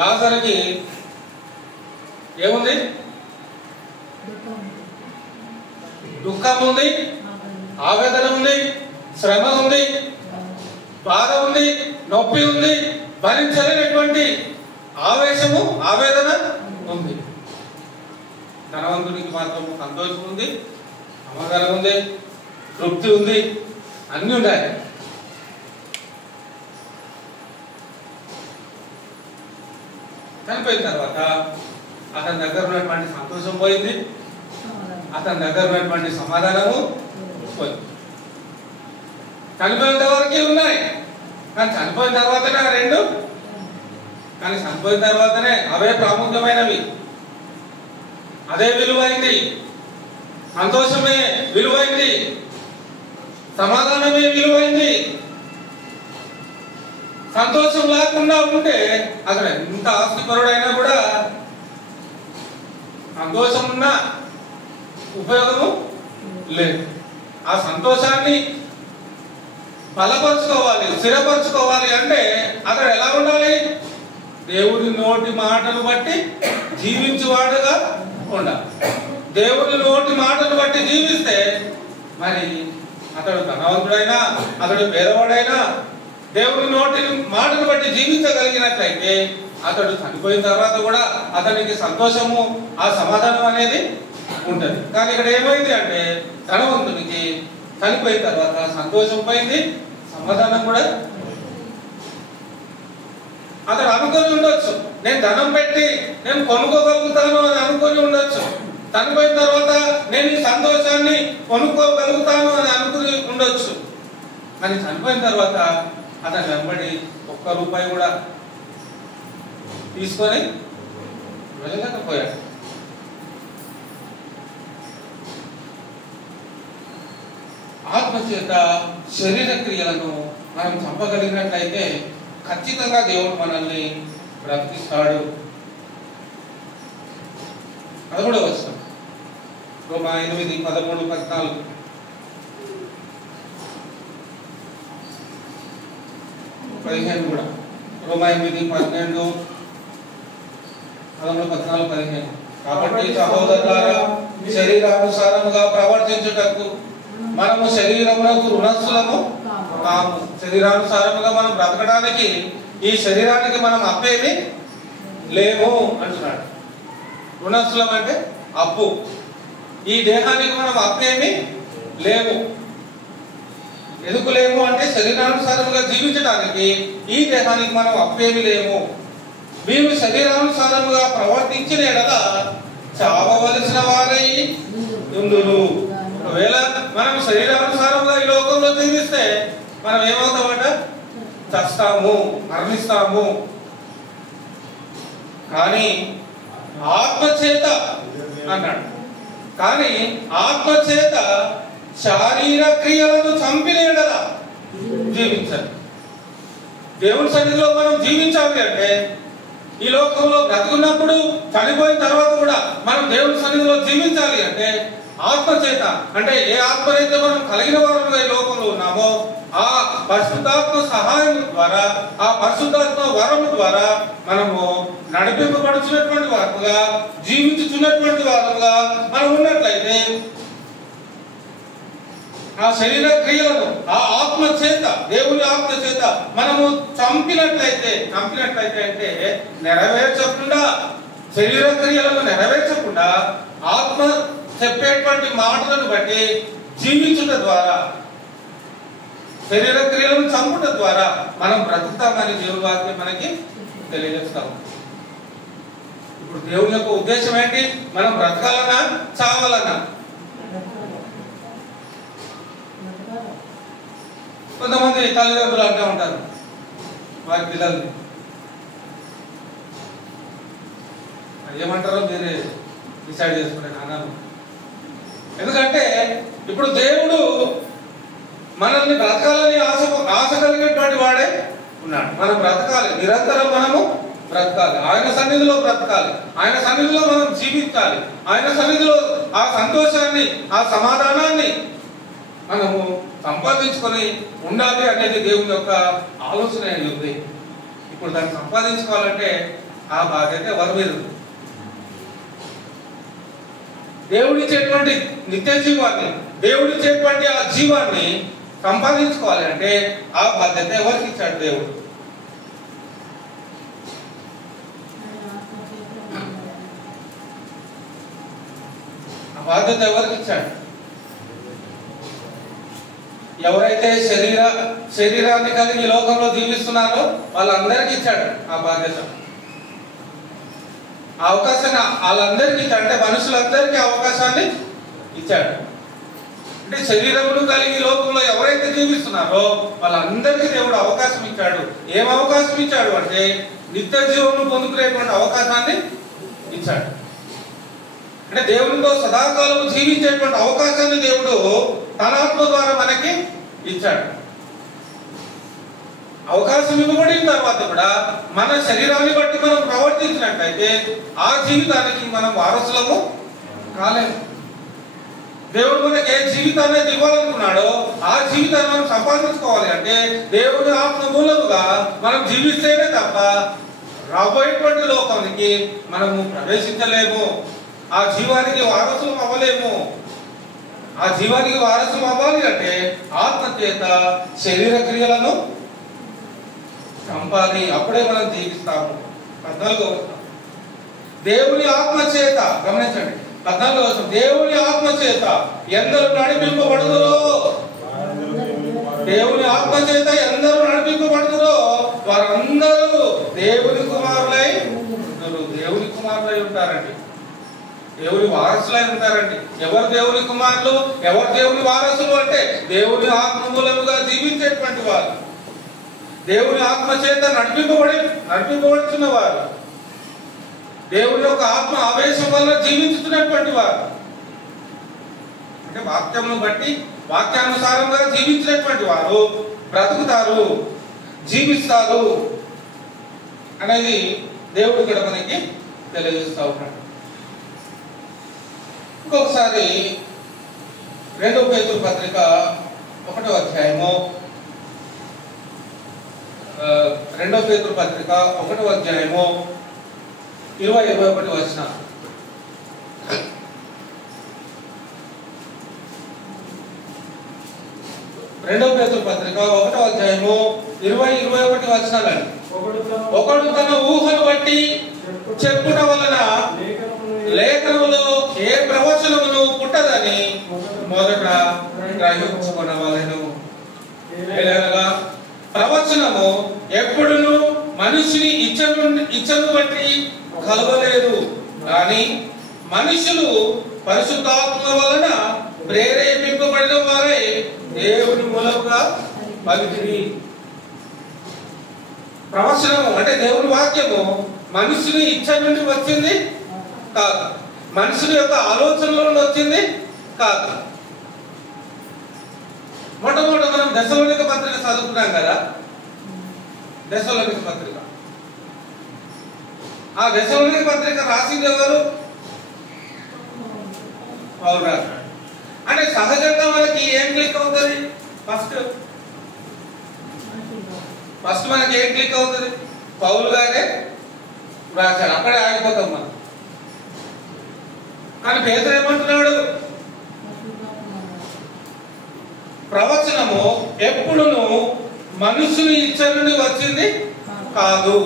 లాజరుకి ఏముంది? దుఃఖం ఉంది, ఆవేదన ఉంది, శ్రమ ఉంది, బాధ ఉంది, నొప్పి ఉంది, భరించలేనటువంటి ఆవేశము, ఆవేదన ఉంది. ధనవంతునికి మాత్రం సంతోషం ఉంది, సమాధానం ఉంది, తృప్తి ఉంది, అన్నీ ఉన్నాయి. చనిపోయిన తర్వాత అతని దగ్గర ఉన్నటువంటి సంతోషం పోయింది, అతని దగ్గర ఉన్నటువంటి సమాధానము పోయింది. చనిపోయిన వరకే ఉన్నాయి, కానీ చనిపోయిన తర్వాతనే ఆ రెండు, కానీ చనిపోయిన తర్వాతనే అవే ప్రాముఖ్యమైనవి, అదే విలువైంది. సంతోషమే విలువైంది, సమాధానమే విలువైంది. సంతోషం లేకుండా ఉంటే అతను ఎంత ఆస్తిపరుడైనా కూడా సంతోషం ఉన్నా ఉపయోగము లేదు. ఆ సంతోషాన్ని బలపరుచుకోవాలి, స్థిరపరచుకోవాలి అంటే అతడు ఎలా ఉండాలి? దేవుడి నోటి మాటలు బట్టి జీవించువాడుగా ఉండాలి. దేవుడి నోటి మాటలు బట్టి జీవిస్తే మరి అతడు ధనవంతుడైనా, అతడు పేదవాడైనా దేవుడి నోటి మాటను బట్టి జీవించగలిగినట్లయితే అతడు చనిపోయిన తర్వాత కూడా అతనికి సంతోషము, ఆ సమాధానం అనేది ఉంటుంది. కానీ ఇక్కడ ఏమైంది అంటే, ధనవంతునికి చనిపోయిన తర్వాత సంతోషం పోయింది, సమాధానం కూడా. అతడు అనుకొని ఉండొచ్చు, నేను ధనం పెట్టి నేను కొనుక్కోగలుగుతాను అని అనుకొని ఉండొచ్చు. చనిపోయిన తర్వాత నేను ఈ సంతోషాన్ని కొనుక్కోగలుగుతాను అని అనుకుని ఉండొచ్చు. కానీ చనిపోయిన తర్వాత అతను వెంబడి ఒక్క రూపాయి కూడా తీసుకొని వెళ్ళలేకపోయాడు. ఆత్మచేత శరీర క్రియలను మనం చంపగలిగినట్లయితే ఖచ్చితంగా దేవుడు మనల్ని బ్రతికిస్తాడు. 13వ వచనం, రోమా 8, 13, 14. కూడా రోమా 8, 12, 13, 14, 15. కాబట్టి సహోదరులారా, శరీరానుసారముగా ప్రవర్తించుటకు మనము శరీరమునకు రుణస్థులము కాము. శరీరానుసారముగా మనం బ్రతకడానికి ఈ శరీరానికి మనం అప్పేమి లేము అంటున్నాడు. రుణస్థులం అంటే అప్పు. ఈ దేహానికి మనం అప్పేమి లేము. ఎందుకు లేము అంటే శరీరానుసారంగా జీవించడానికి ఈ దేహానికి మనం అప్పేమి లేము. మీరు శరీరానుసారముగా ప్రవర్తించిన ఎడల చావవలసిన వారై ఉందురు. ఒకవేళ మనం శరీరానుసారంగా ఈ లోకంలో జీవిస్తే మనం ఏమవుతామట? చస్తాము, మరణిస్తాము. కానీ ఆత్మచేత అన్నాడు, కానీ ఆత్మచేత శారీర క్రియలను చంపిన ఎడల జీవించాలి. దేవుని సన్నిధిలో మనం జీవించాలి అంటే ఈ లోకంలో బ్రతుకున్నప్పుడు, చనిపోయిన తర్వాత కూడా మనం దేవుని సన్నిధిలో జీవించాలి అంటే ఆత్మచేత, అంటే ఏ ఆత్మనైతే మనం కలిగిన వారుగా ఈ లోకంలో ఉన్నామో ఆ పరిశుద్ధాత్మ సహాయం ద్వారా, ఆ పరిశుద్ధాత్మ వరము ద్వారా మనము నడిపింపబడుచున్నటువంటి వారుగా, జీవించుచున్నటువంటి వారుగా మనం ఉన్నట్లయితే ఆ శరీర క్రియలను ఆ ఆత్మ చేత, దేవుని ఆత్మ చేత మనము చంపినట్లయితే అంటే నెరవేర్చకుండా, శరీర క్రియలను నెరవేర్చకుండా ఆత్మ చెప్పేటువంటి మాటలను బట్టి జీవించుట ద్వారా, శరీర క్రియలను చంపుట ద్వారా మనం బ్రతుకుతామని దేవుని వాక్యం మనకి తెలియజేస్తాం. ఇప్పుడు దేవుని యొక్క ఉద్దేశం ఏంటి? మనం బ్రతకాలన్నా చావాలన్నా? కొంతమంది తల్లిదండ్రులు అంటూ ఉంటారు వారి పిల్లల్ని, ఏమంటారో మీరే డిసైడ్ చేసుకునే అన్నాను. ఎందుకంటే ఇప్పుడు దేవుడు మనల్ని బ్రతకాలని ఆశ కలిగినటువంటి వాడే ఉన్నాడు. మనం బ్రతకాలి, నిరంతరం మనము బ్రతకాలి, ఆయన సన్నిధిలో బ్రతకాలి, ఆయన సన్నిధిలో మనం జీవించాలి, ఆయన సన్నిధిలో ఆ సంతోషాన్ని, ఆ సమాధానాన్ని మనము సంపాదించుకొని ఉండాలి అనేది దేవుని యొక్క ఆలోచన ఉంది. ఇప్పుడు దాన్ని సంపాదించుకోవాలంటే ఆ బాధ్యత ఎవరి మీద? దేవుడిచ్చేటువంటి నిత్య జీవాన్ని, దేవుడిచ్చేటువంటి ఆ జీవాన్ని సంపాదించుకోవాలి అంటే ఆ బాధ్యత ఎవరికి ఇచ్చాడు దేవుడు? ఆ బాధ్యత ఎవరికి ఇచ్చాడు? ఎవరైతే శరీరాన్ని కలిగి లోకంలో జీవిస్తున్నారో వాళ్ళందరికీ ఇచ్చాడు ఆ బాధ్యత. ఆ అవకాశాన్ని వాళ్ళందరికీ ఇచ్చాడు, అంటే మనుషులందరికీ అవకాశాన్ని ఇచ్చాడు. అంటే శరీరమును కలిగి లోకంలో ఎవరైతే జీవిస్తున్నారో వాళ్ళందరికీ దేవుడు అవకాశం ఇచ్చాడు. ఏం అవకాశం ఇచ్చాడు అంటే నిత్య జీవనం పొందుకునేటువంటి అవకాశాన్ని ఇచ్చాడు. అంటే దేవునితో సదాకాలం జీవించేటువంటి అవకాశాన్ని దేవుడు తన ఆత్మ ద్వారా మనకి ఇచ్చాడు. అవకాశం ఇవ్వబడిన తర్వాత కూడా మన శరీరాన్ని బట్టి మనం ప్రవర్తించినట్లయితే ఆ జీవితానికి మనం వారసులము కాలేము. దేవుడు మనకి ఏ జీవితాన్ని ఇవ్వాలనుకున్నాడో ఆ జీవితాన్ని మనం సంపాదించుకోవాలి అంటే దేవుని ఆత్మ మూలముగా మనం జీవిస్తేనే తప్ప రాబోయేటువంటి లోకానికి మనము ప్రవేశించలేము. ఆ జీవానికి వారసులు అవ్వలేము. ఆ జీవానికి వారసులు అవ్వాలి అంటే ఆత్మ చేత శరీర క్రియలను చంపాలి, అప్పుడే మనం జీవిస్తాము. 14వ వచనం, దేవుని ఆత్మ చేత, గమనించండి 14వ వచనం, దేవుని ఆత్మ చేత ఎందరు నడిపింపబడుదురో, దేవుని ఆత్మ చేత ఎందరు నడిపింపబడుదురో వారందరూ దేవుని కుమారులై ఉంటారు. దేవుని కుమారులై ఉంటారండి, దేవుని వారసులై ఉంటారండి. ఎవరు దేవుని కుమారులు, ఎవరు దేవుని వారసులు అంటే దేవుని ఆత్మ మూలముగా జీవించేటువంటి వారు, దేవుని ఆత్మ చేత నడిపింపబడుతున్న వారు, దేవుని యొక్క ఆత్మ ఆవేశం వల్ల జీవించుతున్నటువంటి వారు, అంటే వాక్యమును బట్టి వాక్యానుసారంగా జీవించినటువంటి వారు బ్రతుకుతారు, జీవిస్తారు అనేది దేవుడు ఇక్కడ మనకి తెలియజేస్తూ ఉన్నాడు. ఇంకొకసారి 2 పేతురు పత్రిక 1వ అధ్యాయము 2 పేతురు పత్రిక 1వ అధ్యాయము 20-21 వచనం. 2 పేతురు పత్రిక 1వ అధ్యాయము 20-21 వచనాలండి. ఒకడు తన ఊహను బట్టి చెప్పుట వలన లేఖనములో ఏ ప్రవచనమును పుట్టదని మొదట గ్రహించుకొనవలెను. ఏలనగా ప్రవచనము ఎప్పుడును మనిషిని ఇచ్చను బట్టి కలవలేదు, కానీ మనుషులు పరిశుద్ధాత్మ వలన ప్రేరేపింపబడిన వారై దేవుని మూలముగా పలికిరి. ప్రవచనము అంటే దేవుని వాక్యము మనుషుని ఇచ్చ నుండి వచ్చింది కాదు, మనుషుని యొక్క ఆలోచనలో నుండి వచ్చింది కాదు. మొట్టమొదట మనం దశలోనిక పత్రిక చదువుకున్నాం కదా, దశలోనిక పత్రిక. ఆ దశలోనిక పత్రిక రాసింది ఎవరు? పౌలు రాశాడు. అంటే సహజంగా మనకి ఏం క్లిక్ అవుతుంది? ఫస్ట్ మనకి ఏం క్లిక్ అవుతుంది? పౌలు గారే రాశాడు, అక్కడే ఆగిపోతాం మనం. కానీ పేతురు ఏమంటున్నాడు? ప్రవచనము ఎప్పుడును మనుషుని ఇచ్చ నుండి వచ్చింది కాదు.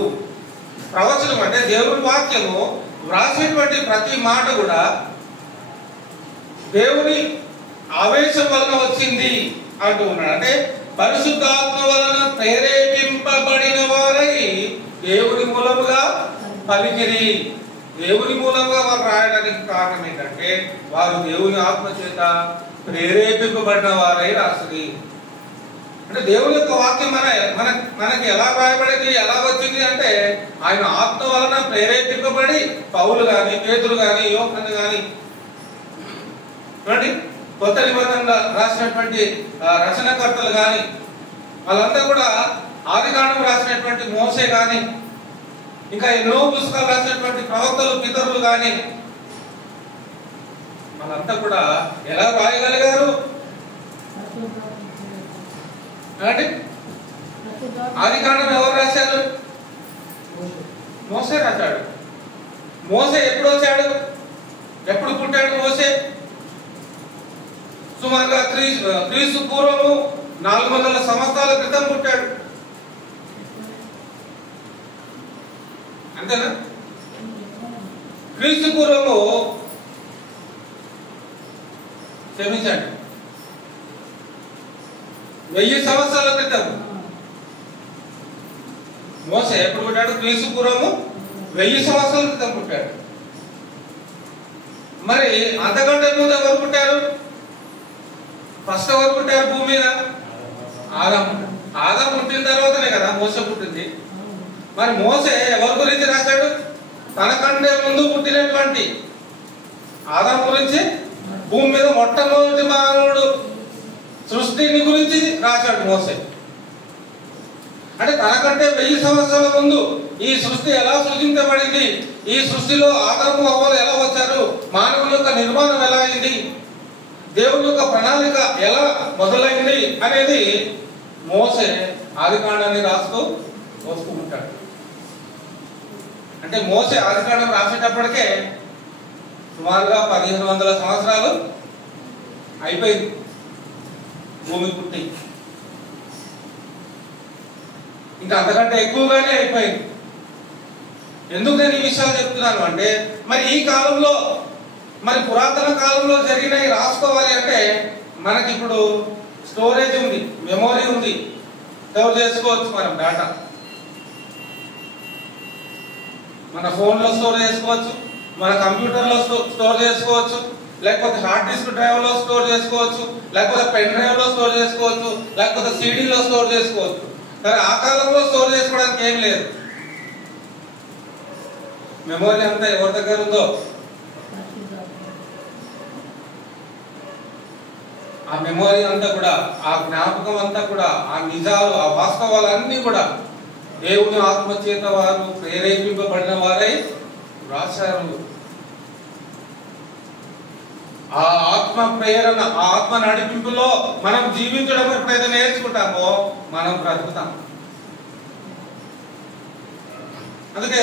ప్రవచనం అంటే దేవుని వాక్యము వ్రాసేటువంటి ప్రతి మాట కూడా దేవుని ఆవేశం వలన వచ్చింది అంటూ ఉన్నాడు. అంటే పరిశుద్ధాత్మ వలన ప్రేరేపింపబడిన వారై దేవుని మూలముగా పలికిరి. దేవుని మూలంగా వారు రాయడానికి కారణం ఏంటంటే వారు దేవుని ఆత్మ చేత ప్రేరేపింపబడిన వారై రాసిరి. అంటే దేవుని యొక్క వాక్యం మనకి ఎలా రాయబడింది, ఎలా వచ్చింది అంటే ఆయన ఆత్మ వలన ప్రేరేపింపబడి పౌలు గాని, పేతురు గాని, యోహాను గాని, చూడండి కొత్త నిబంధనలో రాసినటువంటి రచనకర్తలు గాని వాళ్ళంతా కూడా ఆదికాండం రాసినటువంటి మోసే గాని, ఇంకా ఎన్నో పుస్తకాలు రాసినటువంటి ప్రవక్తలు, పితరులు గాని వాళ్ళంతా కూడా ఎలా రాయగలిగారు అంటే ఆదికాండం ఎవరు రాశారు? మోసే రాశాడు. మోసే ఎప్పుడు వచ్చాడు, ఎప్పుడు పుట్టాడు మోసే? సుమారుగా క్రీస్తు పూర్వము 400 సంవత్సరాల క్రితం పుట్టాడు. అంతేనా? క్రీస్తు పూర్వము క్షమించండి 1000 సంవత్సరాల క్రితం మోసే ఎప్పుడు పుట్టాడు? క్రీస్తు పూర్వము 1000 సంవత్సరాల క్రితం పుట్టాడు. మరి అంతకంటే ముందు ఎవరు పుట్టారు? ఫస్ట్ ఎవరు పుట్టారు భూమి మీద? ఆదాము. ఆదాము పుట్టిన తర్వాతనే కదా మోసే పుట్టింది. మరి మోసే ఎవరి గురించి రాశాడు? తనకంటే ముందు పుట్టినటువంటి ఆదాము గురించి, భూమి మీద మొట్టమొదటి మానవుడు సృష్టిని గురించి రాశాడు మోసే. అంటే తనకంటే 1000 సంవత్సరాల ముందు ఈ సృష్టి ఎలా సృజించబడింది, ఈ సృష్టిలో ఆదాము అవ్వలు ఎలా వచ్చారు, మానవుల యొక్క నిర్మాణం ఎలా అయింది, దేవుని యొక్క ప్రణాళిక ఎలా మొదలైంది అనేది మోసే ఆదికాండాన్ని రాస్తూ వస్తూ ఉంటాడు. అంటే మోసే ఆదికాండం రాసేటప్పటికే సుమారుగా 1500 సంవత్సరాలు అయిపోయింది భూమి పుట్టి. ఇంకా అంతకంటే ఎక్కువగానే అయిపోయింది. ఎందుకు నేను ఈ విషయాలు చెప్తున్నాను అంటే మరి ఈ కాలంలో, మరి పురాతన కాలంలో జరిగినవి రాసుకోవాలి అంటే మనకి ఇప్పుడు స్టోరేజ్ ఉంది, మెమొరీ ఉంది, స్టోర్ చేసుకోవచ్చు. మనం డేటా మన ఫోన్లో స్టోర్ చేసుకోవచ్చు, మన కంప్యూటర్లో స్టోర్ చేసుకోవచ్చు, లేకపోతే హార్డ్ డిస్క్ డ్రైవ్లో స్టోర్ చేసుకోవచ్చు, లేకపోతే పెన్ డ్రైవ్లో స్టోర్ చేసుకోవచ్చు, లేకపోతే సిడీలో స్టోర్ చేసుకోవచ్చు. కానీ ఆ కాలంలో స్టోర్ చేసుకోవడానికి ఏం లేదు. మెమొరీ అంతా ఎవరి దగ్గర ఉందో ఆ మెమొరీ అంతా కూడా, ఆ జ్ఞాపకం అంతా కూడా, ఆ నిజాలు, ఆ వాస్తవాలన్నీ కూడా దేవుని ఆత్మ చేత వారు ప్రేరేపింపబడిన వారై రాశారు. ఆ ఆత్మ ప్రేరణ, ఆ ఆత్మ నడిపింపులో మనం జీవించడం ఎప్పుడైతే నేర్చుకుంటామో మనం బ్రతుకుతాం. అందుకే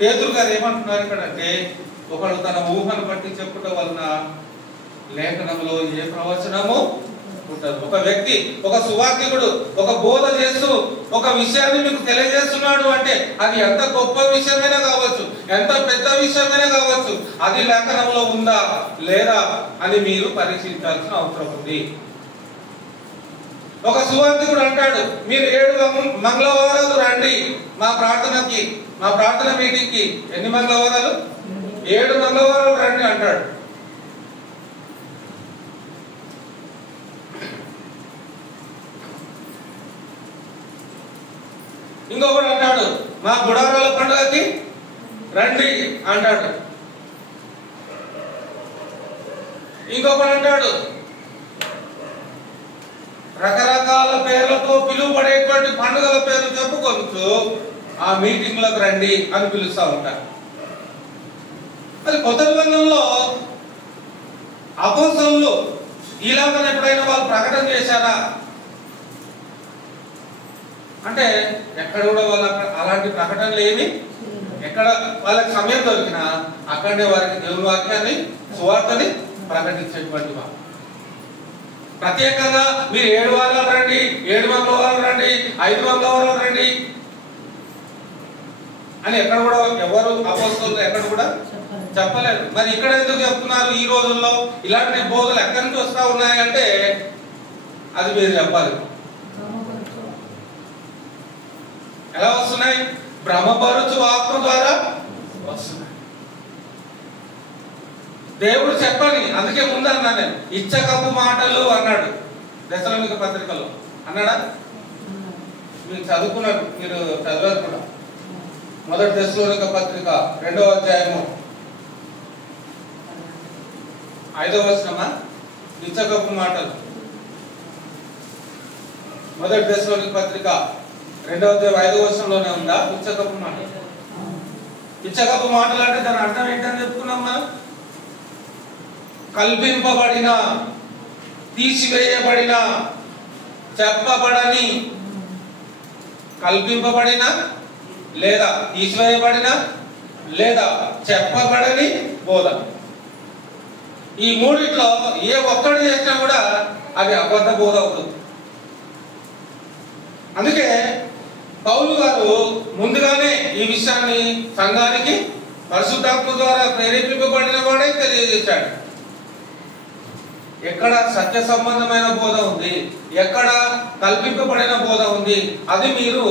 పేతురు గారు ఏమంటున్నారు ఇక్కడ అంటే, ఒకడు తన ఊహను బట్టి చెప్పుట వలన లేఖనంలో ఏ ప్రవచనము ఉంటుంది. ఒక వ్యక్తి, ఒక సువార్తికుడు ఒక బోధ చేస్తూ ఒక విషయాన్ని మీకు తెలియజేస్తున్నాడు అంటే అది ఎంత గొప్ప విషయమైనా కావచ్చు, ఎంత పెద్ద విషయమైనా కావచ్చు, అది లేఖనంలో ఉందా లేదా అని మీరు పరీక్షించాల్సిన అవసరం ఉంది. ఒక సువార్తికుడు అంటాడు, మీరు 7 మంగళవారాలు రండి మా ప్రార్థనకి, మా ప్రార్థన మీటింగ్ కి. ఎన్ని మంగళవారాలు? 7 మంగళవారాలు రండి అంటాడు. ఇంకొకడు అంటాడు, మా గుడారాల పండుగకి రండి అంటాడు. ఇంకొకడు అంటాడు, రకరకాల పేర్లతో పిలువబడేటువంటి పండుగల పేర్లు చెప్పుకొచ్చు ఆ మీటింగ్లకు రండి అని పిలుస్తూ ఉంటారు. మరి కొత్త నిబంధనలో అపోస్తలులు ఇలాగ ఎప్పుడైనా వాళ్ళు ప్రకటన చేశారా అంటే ఎక్కడ కూడా వాళ్ళ అలాంటి ప్రకటనలు ఏమి, ఎక్కడ వాళ్ళకి సమయం దొరికినా అక్కడే వారికి దేవుని వాక్యాన్ని, సువార్తని ప్రకటించేటువంటి వారు. ప్రత్యేకంగా మీరు 7 వారాలు రండి, 7 మంగళవారాలు రండి, 5 మంగళవారాలు రండి అని ఎక్కడ కూడా ఎవరు అపోస్తలులు ఎక్కడ కూడా చెప్పలేదు. మరి ఇక్కడ ఎందుకు చెప్తున్నారు? ఈ రోజుల్లో ఇలాంటి బోధలు ఎక్కడి నుంచి వస్తా ఉన్నాయంటే అది మీరు చెప్పాలి. ఎలా వస్తున్నాయి? భ్రమపరచు ఆత్మ ద్వారా వస్తున్నాయి. దేవుడు చెప్పని, అందుకే ముందు అన్నా నేను, ఇచ్చకపు మాటలు అన్నాడు దశలోనిక పత్రికలో. అన్నాడా? మీరు చదువుకున్నారు, మీరు చదివారు కూడా. మొదటి దశలోనిక పత్రిక 2వ అధ్యాయము 5వ వచనమా? ఇచ్చకపు మాటలు. మొదటి దశలోనిక పత్రిక 2వ అధ్యాయం 5వ వచనంలోనే ఉందా ఇచ్చకపు మాటలు? ఇచ్చకపు మాటలు అంటే దాని అర్థం ఏంటని చెప్పుకున్నాం మనం. కల్పింపబడిన, తీసివేయబడిన, చెప్పబడని, కల్పింపబడిన లేదా తీసివేయబడిన లేదా చెప్పబడని బోధ. ఈ మూడిట్లో ఏ ఒక్కటి చేసినా కూడా అది అబద్ధ బోధ అవుతుంది. అందుకే పౌలు గారు ముందుగానే ఈ విషయాన్ని సంఘానికి పరిశుద్ధాత్మ ద్వారా ప్రేరేపింపబడిన వాడే తెలియజేశాడు. ఎక్కడ సత్య సంబంధమైన బోధ ఉంది, ఎక్కడ కల్పింపబడిన బోధ ఉంది, అది మీరు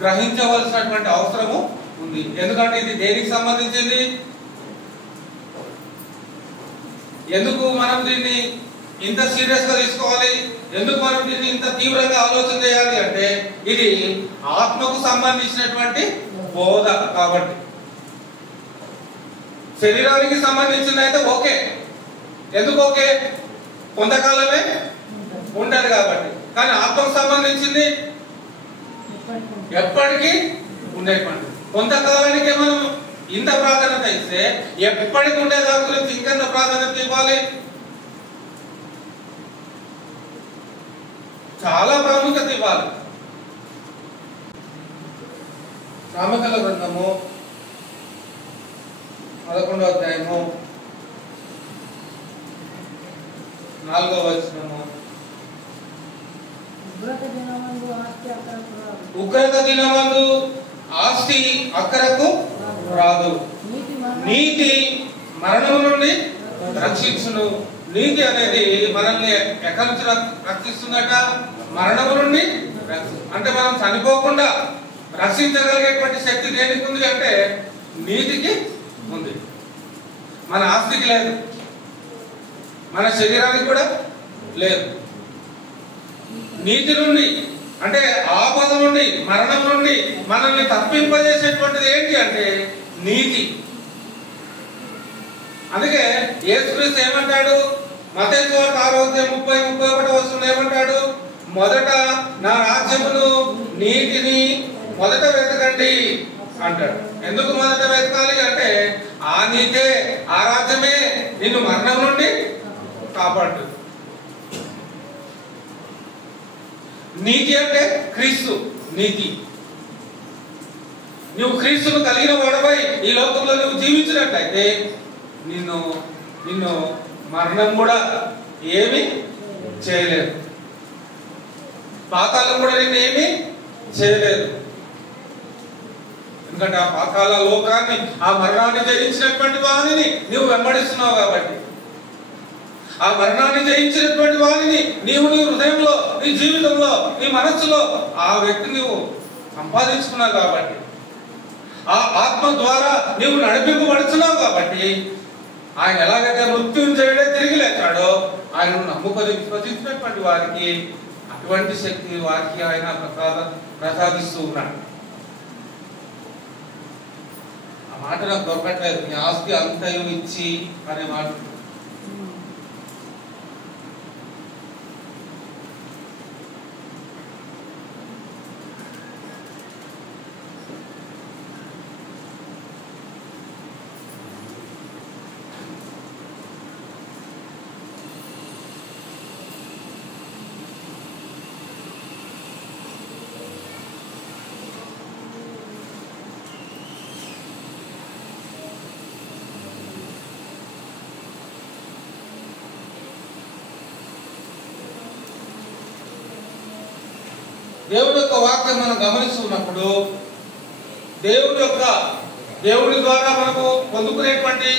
గ్రహించవలసినటువంటి అవసరము ఉంది. ఎందుకంటే ఇది దేనికి సంబంధించింది? ఎందుకు మనం దీన్ని ఇంత సీరియస్ గా తీసుకోవాలి? ఎందుకు మనం దీన్ని ఇంత తీవ్రంగా ఆలోచన చేయాలి అంటే ఇది ఆత్మకు సంబంధించినటువంటి బోధ కాబట్టి. శరీరానికి సంబంధించింది అయితే ఓకే. ఎందుకు ఓకే? కొంతకాలమే ఉంటది కాబట్టి. కానీ ఆత్మకు సంబంధించింది ఎప్పటికీ ఉండేటువంటి. కొంతకాలానికే మనం ఇంత ప్రాధాన్యత ఇస్తే ఎప్పటికి ఉండే దాని గురించి ఇంకెంత ప్రాధాన్యత ఇవ్వాలి? చాలా ప్రాముఖ్యత ఇవ్వాలి. సామెతల గ్రంథము 11వ అధ్యాయము 4వ వచనము. ఉగ్రత దినమందు ఆస్తి అక్కరకు రాదు, నీతి మరణం నుండి రక్షించును. నీతి అనేది మనల్ని ఎక్కడి నుంచి రక్షిస్తుందట? మరణం నుండి. అంటే మనం చనిపోకుండా రక్షించగలిగేటువంటి శక్తి దేనికి ఉంది అంటే నీతికి ఉంది. మన ఆస్తికి లేదు, మన శరీరానికి కూడా లేదు. నీతి నుండి అంటే ఆపద నుండి, మరణం నుండి మనల్ని తప్పింపజేసేటువంటిది ఏంటి అంటే నీతి. అందుకే యేసుక్రీస్తు ఏమంటాడు? మత్తయి సువార్త 6:30-31 ఏమంటాడు? మొదట నా రాజ్యమును నీతిని మొదట వెతకండి అంటాడు. ఎందుకు మొదట వెతకాలి అంటే ఆ నీతే, ఆ రాజ్యమే నిన్ను మరణం నుండి కాపాడు. నీతి అంటే క్రీస్తు నీతి. నువ్వు క్రీస్తును కలిగిన వాడవై ఈ లోకంలో నువ్వు జీవించినట్లయితే నిన్ను మరణం కూడా ఏమి చేయలేదు, పాతాళం కూడా నిన్ను ఏమి చేయలేదు. ఎందుకంటే ఆ పాతాళ లోకాన్ని, ఆ మరణాన్ని జయించినటువంటి వాడిని నువ్వు వెంబడిస్తున్నావు కాబట్టి, ఆ మరణాన్ని జయించినటువంటి వాడిని నీ హృదయంలో, నీ జీవితంలో, నీ మనస్సులో ఆ వ్యక్తిని నువ్వు సంపాదించుకున్నావు కాబట్టి, ఆ ఆత్మ ద్వారా నువ్వు నడిపింపబడుతున్నావు కాబట్టి, ఆయన ఎలాగైతే మృత్యుంజయుడే తిరిగి లేచాడో ఆయనను నమ్ముకొని విశ్వసించినటువంటి వారికి అటువంటి శక్తి వారికి ఆయన ప్రసాదిస్తూ ఉన్నాడు. ఆ మాట నాకు దొరకట్లేదు. నీ ఆస్తి అంతయు ఇచ్చి అనే మాట. దేవుడి యొక్క వాక్యం మనం గమనిస్తున్నప్పుడు దేవుడి ద్వారా మనము పొందుకునేటువంటి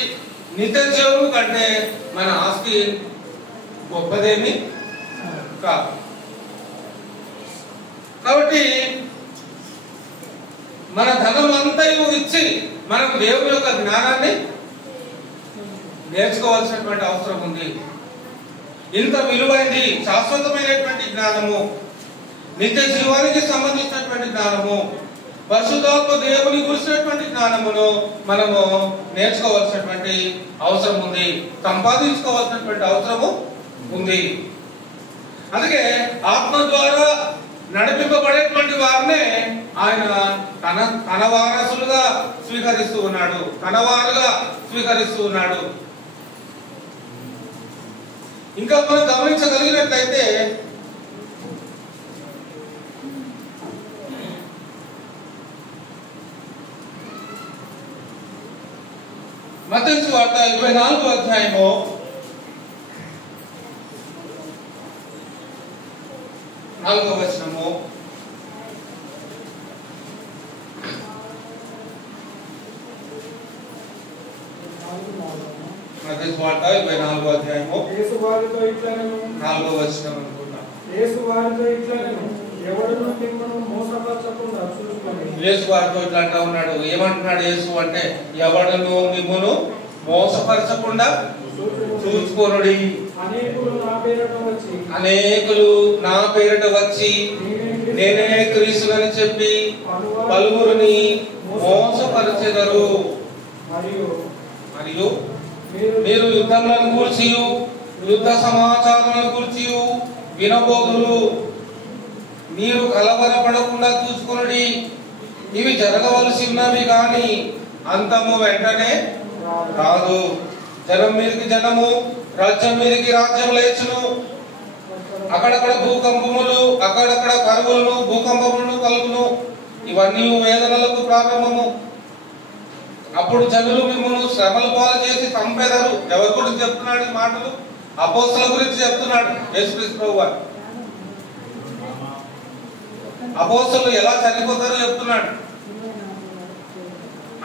నిత్య జీవము కంటే మన ఆస్తి గొప్పదేమి కాదు. కాబట్టి మన ధనం అంతా ఇచ్చి మనం దేవుని యొక్క జ్ఞానాన్ని నేర్చుకోవాల్సినటువంటి అవసరం ఉంది. ఇంత విలువైంది శాశ్వతమైనటువంటి జ్ఞానము, నిత్య జీవానికి సంబంధించినటువంటి జ్ఞానము, పరిశుద్ధాత్మ దేవుని గురించినటువంటి జ్ఞానమును మనము నేర్చుకోవాల్సినటువంటి అవసరం ఉంది, సంపాదించుకోవాల్సినటువంటి అవసరము ఉంది. అందుకే ఆత్మ ద్వారా నడిపింపబడేటువంటి వారినే ఆయన తన వారసులుగా స్వీకరిస్తూ ఉన్నాడు, తనవారుగా స్వీకరిస్తూ ఉన్నాడు. ఇంకా మనం గమనించగలిగినట్లయితే మత్తయి సువార్త 24వ అధ్యాయము 4వ వచనము. మత్తయి సువార్త 24వ అధ్యాయము యేసు వారితో ఇట్లనెను, 4వ వచనం అనుకుంటా. యేసు వారితో ఇట్లనెను, ఎవడును మిమ్మును మోసపరచకుండా చూసుకొని. యేసు వారితో ఇట్లా అంటా ఉన్నాడు. ఏమంటున్నాడు యేసు అంటే, ఎవడును మిమ్మును మోసపరచకుండా చూసుకోనుడి. అనేకులు నా పేరిట వచ్చి నేనే క్రీస్తునని చెప్పి పలువురిని మోసపరచెదరు. మరియు మీరు యుద్ధములను గూర్చి యుద్ధ సమాచారములను గూర్చి వినబోదురు. మీరు కలవరపడకుండా చూసుకొనుడి. ఇవి జరగవలసి ఉన్నవి కానీ అంతము వెంటనే రాదు. జనం మీదకి జనము, రాజ్యం మీదకి రాజ్యం లేచును. అక్కడక్కడ భూకంపములు, అక్కడక్కడ కరువులను, భూకంపములను కలుగును. ఇవన్నీ వేదనలకు ప్రారంభము. అప్పుడు జనులు మిమ్మల్ని శ్రమలు పాలు చేసి చంపేదారు. ఎవరి గురించి చెప్తున్నాడు ఈ మాటలు? అపోస్తలుల గురించి చెప్తున్నాడు యేసుక్రీస్తు ప్రభువు. అపోస్తలులు ఎలా చనిపోతారో చెప్తున్నాడు.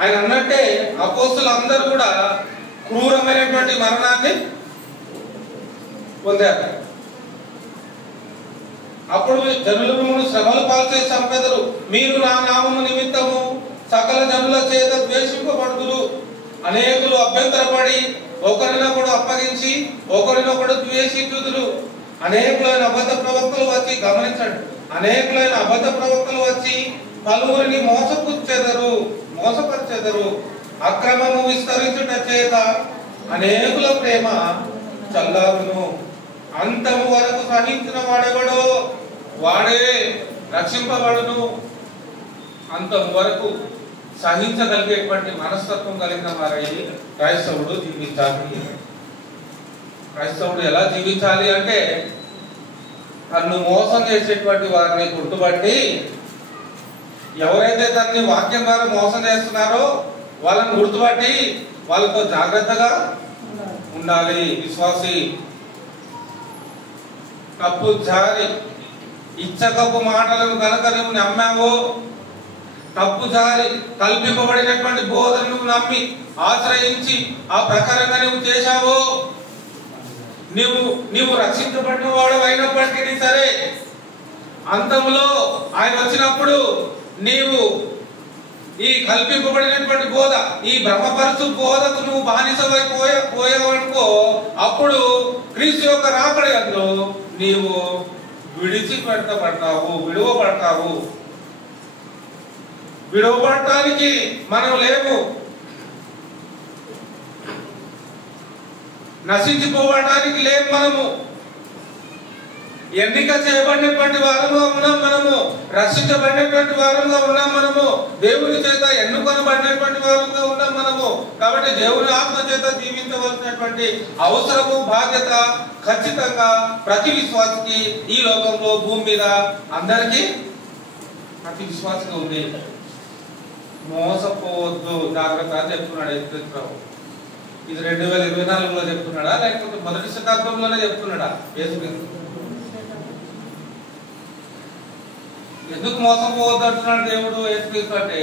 ఆయన అన్నట్టే అపోస్తలులు అందరూ కూడా క్రూరమైనటువంటి మరణాన్ని పొందారు. అప్పుడు జనులు మిమ్మల్ని శ్రమలు పాలు చేసి చంపేదరు. మీరు నా నామము నిమిత్తము సకల జనుల చేత ద్వేషింపబడుదురు. అనేకులు అభ్యంతరపడి ఒకరినొకడు అప్పగించి ఒకరినొకడు ద్వేషించుదురు. అనేకులైన అబద్ధ ప్రవక్తలు వచ్చి, గమనించండి, అనేకులైన అబద్ధ ప్రవక్తలు వచ్చి పలువురిని మోసపరిచెదరు. అక్రమము విస్తరించుట చేత అనేకుల ప్రేమ చల్లారును. అంతము వరకు సహించిన వాడెవడో వాడే రక్షింపబడును. అంతము వరకు సహించగలిగేటువంటి మనస్తత్వం కలిగిన వారై క్రైస్తవుడు జీవించాలి. క్రైస్తవుడు ఎలా జీవించాలి అంటే, తన్ను మోసం చేసేటువంటి వారిని గుర్తుపట్టి, ఎవరైతే తనని వాక్యం ద్వారా మోసం చేస్తున్నారో వాళ్ళని గుర్తుపట్టి వాళ్ళతో జాగ్రత్తగా ఉండాలి. విశ్వాసి తప్పు జారి ఇచ్చకపు మాటలను కనుక నువ్వు నమ్మావో, తప్పు జారి కల్పింపబడినటువంటి బోధను నువ్వు నమ్మి ఆశ్రయించి ఆ ప్రకారంగా నువ్వు చేశావో, నువ్వు రక్షించబడిన వాడు అయినప్పటికీ సరే, అంతంలో ఆయన వచ్చినప్పుడు నీవు ఈ కల్పింపబడినటువంటి బోధ, ఈ బ్రహ్మపరచు బోధకు నువ్వు బానిసవై పోయావనుకో, అప్పుడు క్రీస్తు యొక్క రాకడయందు నీవు విడువబడతావు. విడువబడటానికి మనం లేము, నశించిపోవడానికి లేము. మనము ఎన్నిక చేయబడినటువంటి వారంగా ఉన్నాం. మనము రక్షించబడినటువంటి వారంగా ఉన్నాం. మనము దేవుని చేత ఎన్నుకొనబడినటువంటి వారంగా ఉన్నాం. మనము కాబట్టి దేవుని ఆత్మ చేత జీవించవలసినటువంటి అవసరము, బాధ్యత ఖచ్చితంగా ప్రతి విశ్వాసికి ఈ లోకంలో, భూమి మీద అందరికీ ప్రతి విశ్వాసిగా ఉంది. మోసపోవద్దు, జాగ్రత్త అని చెప్తున్నాడు యేసుక్రీస్తు. ఇది 2024లో చెప్తున్నాడా, లేకపోతే మొదటి శతాబ్దంలోనే చెప్తున్నాడా యేసుక్రీస్తు? ఎందుకు మోసపోవద్దు అంటున్నాడు దేవుడు యేసుక్రీస్తు అంటే,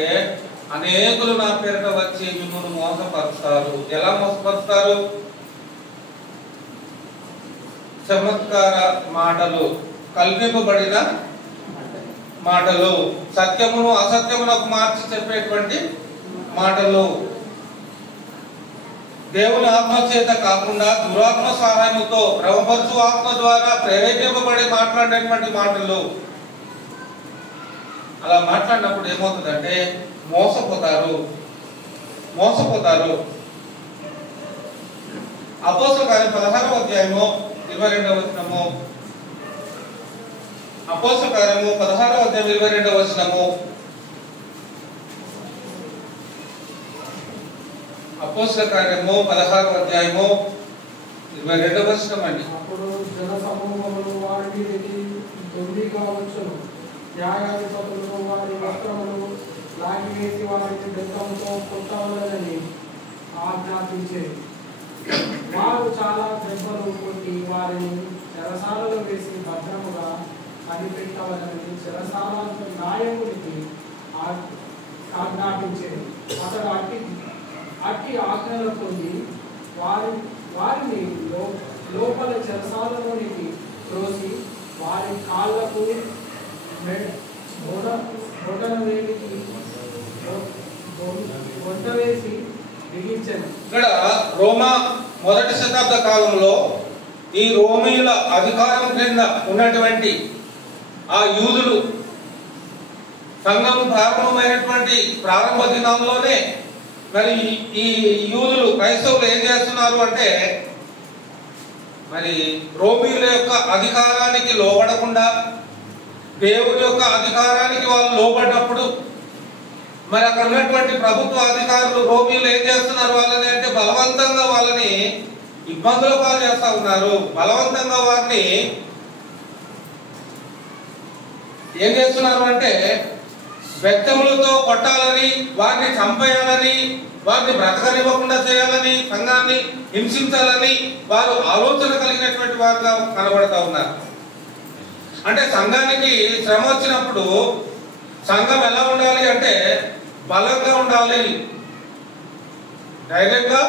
అనేకులు నా పేరిట వచ్చి మిమ్మల్ని మోసపరుస్తారు. ఎలా మోసపరుస్తారు? చమత్కార మాటలు, కల్పింపబడిన మాటలు, సత్యమును అసత్యమునకు మార్చి చెప్పేటువంటి మాటలు, దేవుని ఆత్మ చేత కాకుండా దురాత్మ సహాయముతో భ్రమపరచు ఆత్మ ద్వారా ప్రేరేపింపబడి మాట్లాడేటువంటి మాటలు. అలా మాట్లాడినప్పుడు ఏమవుతుందంటే మోసపోతారు. అపోస్తలుల కార్యం 16వ అధ్యాయము 22వ వచనము. అపోస్తలుల కార్యము 16వ అధ్యాయం 22వ వచనము. అపోస్తలుల కార్యము 16వ అధ్యాయము 22వ వచనం అండి. అప్పుడు జన సమూహములు వారి మీదకి దొంగిగా వచ్చును. న్యాయాధిపతులు వారి వస్త్రములు లాగివేసి వారిని బెత్తంతో కొట్టవలెనని ఆజ్ఞాపించేది. వారు చాలా దెబ్బలు కొట్టి వారిని చెరసాలలో వేసి భద్రముగా కనిపెట్టవలనని చెరసాల నాయకుడికి ఆజ్ఞాపించేది. అతడు అట్టి ఆజ్ఞలు పొంది వారిని లోపల చెరసాలలోనికి త్రోసి వారి కాళ్లకు బొండ వేసి బిగించారు. ఇక్కడ రోమా మొదటి శతాబ్ద కాలంలో ఈ రోమీయుల అధికారం క్రింద ఉన్నటువంటి ఆ యూదులు సంఘం ప్రారంభమైనటువంటి ప్రారంభ దినాల్లోనే మరి ఈ యూదులు క్రైస్తవులు ఏం చేస్తున్నారు అంటే, మరి రోమీయుల యొక్క అధికారానికి లోబడకుండా దేవుని యొక్క అధికారానికి వాళ్ళు లోబడినప్పుడు మరి అక్కడ ఉన్నటువంటి ప్రభుత్వ అధికారులు రోమీయులు ఏం చేస్తున్నారు వాళ్ళని అంటే, బలవంతంగా వాళ్ళని ఇబ్బందుల పాలు చేస్తా ఉన్నారు. బలవంతంగా వారిని ఏం చేస్తున్నారు అంటే బెత్తములతో కొట్టాలని, వారిని చంపేయాలని, వారిని బ్రతకనివ్వకుండా చేయాలని, సంఘాన్ని హింసించాలని వారు ఆలోచన కలిగినటువంటి వారుగా కనబడతా ఉన్నారు. అంటే సంఘానికి శ్రమ వచ్చినప్పుడు సంఘం ఎలా ఉండాలి అంటే బలంగా ఉండాలి, ధైర్యంగా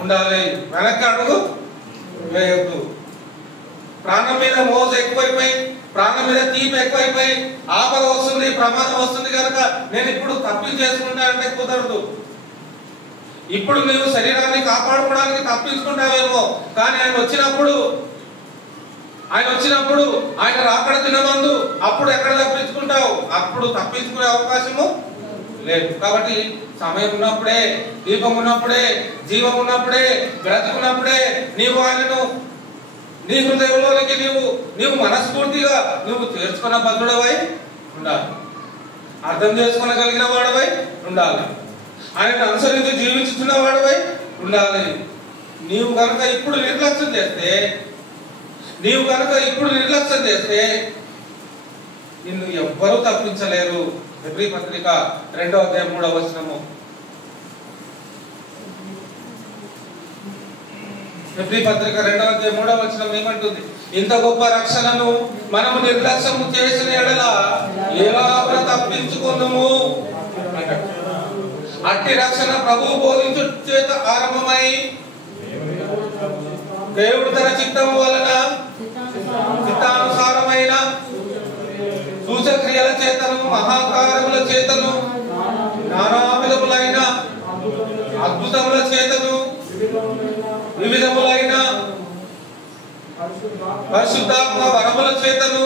ఉండాలి, వెనక్కి అడుగు వేయద్దు. ప్రాణం మీద మోస ఎక్కువైపోయి, ప్రాణం మీద తీపి ఎక్కువైపోయి, ఆపద వస్తుంది, ప్రమాదం వస్తుంది కనుక నేను ఇప్పుడు తప్పించేసుకుంటా అంటే కుదరదు. ఇప్పుడు నువ్వు శరీరాన్ని కాపాడుకోవడానికి తప్పించుకుంటావేమో, కానీ ఆయన వచ్చినప్పుడు ఆయన రాకడ దినమందు అప్పుడు ఎక్కడ తప్పించుకుంటావు? అప్పుడు తప్పించుకునే అవకాశము లేదు. కాబట్టి సమయం ఉన్నప్పుడే, దీపం ఉన్నప్పుడే, జీవం ఉన్నప్పుడే, బ్రతుకున్నప్పుడే నీవు ఆయనను నీ హృదయంలోనికి నీవు మనస్ఫూర్తిగా నువ్వు చేర్చుకున్న భద్రుడవై ఉండాలి, అర్థం చేసుకునగలిగిన వాడవై ఉండాలి, ఆయన అనుసరించి జీవించుతున్న వాడవై ఉండాలి. నీవు కనుక ఇప్పుడు నిర్లక్ష్యం చేస్తే నిన్ను ఎవ్వరూ తప్పించలేరు. హెబ్రీ పత్రిక 2వ అధ్యాయం 3వ వచనము. హెబ్రీ పత్రిక 2వ అధ్యాయం 3వ వచనం ఏమంటుంది? ఇంత గొప్ప రక్షణను మనము నిర్లక్ష్యం చేసిన ఎడల ఎలాగ తప్పించుకున్నాము? అట్టి రక్షణ ప్రభువు బోధించు చేత ఆరంభమై దేవుడు తన చిత్తము వలన చిత్తానుసారమైన సూచక్రియల చేతను, మహాకారముల చేతను, నానా విధములైన అద్భుతముల చేతను, వివిధములైన పరిశుద్ధాత్మ వరముల చేతను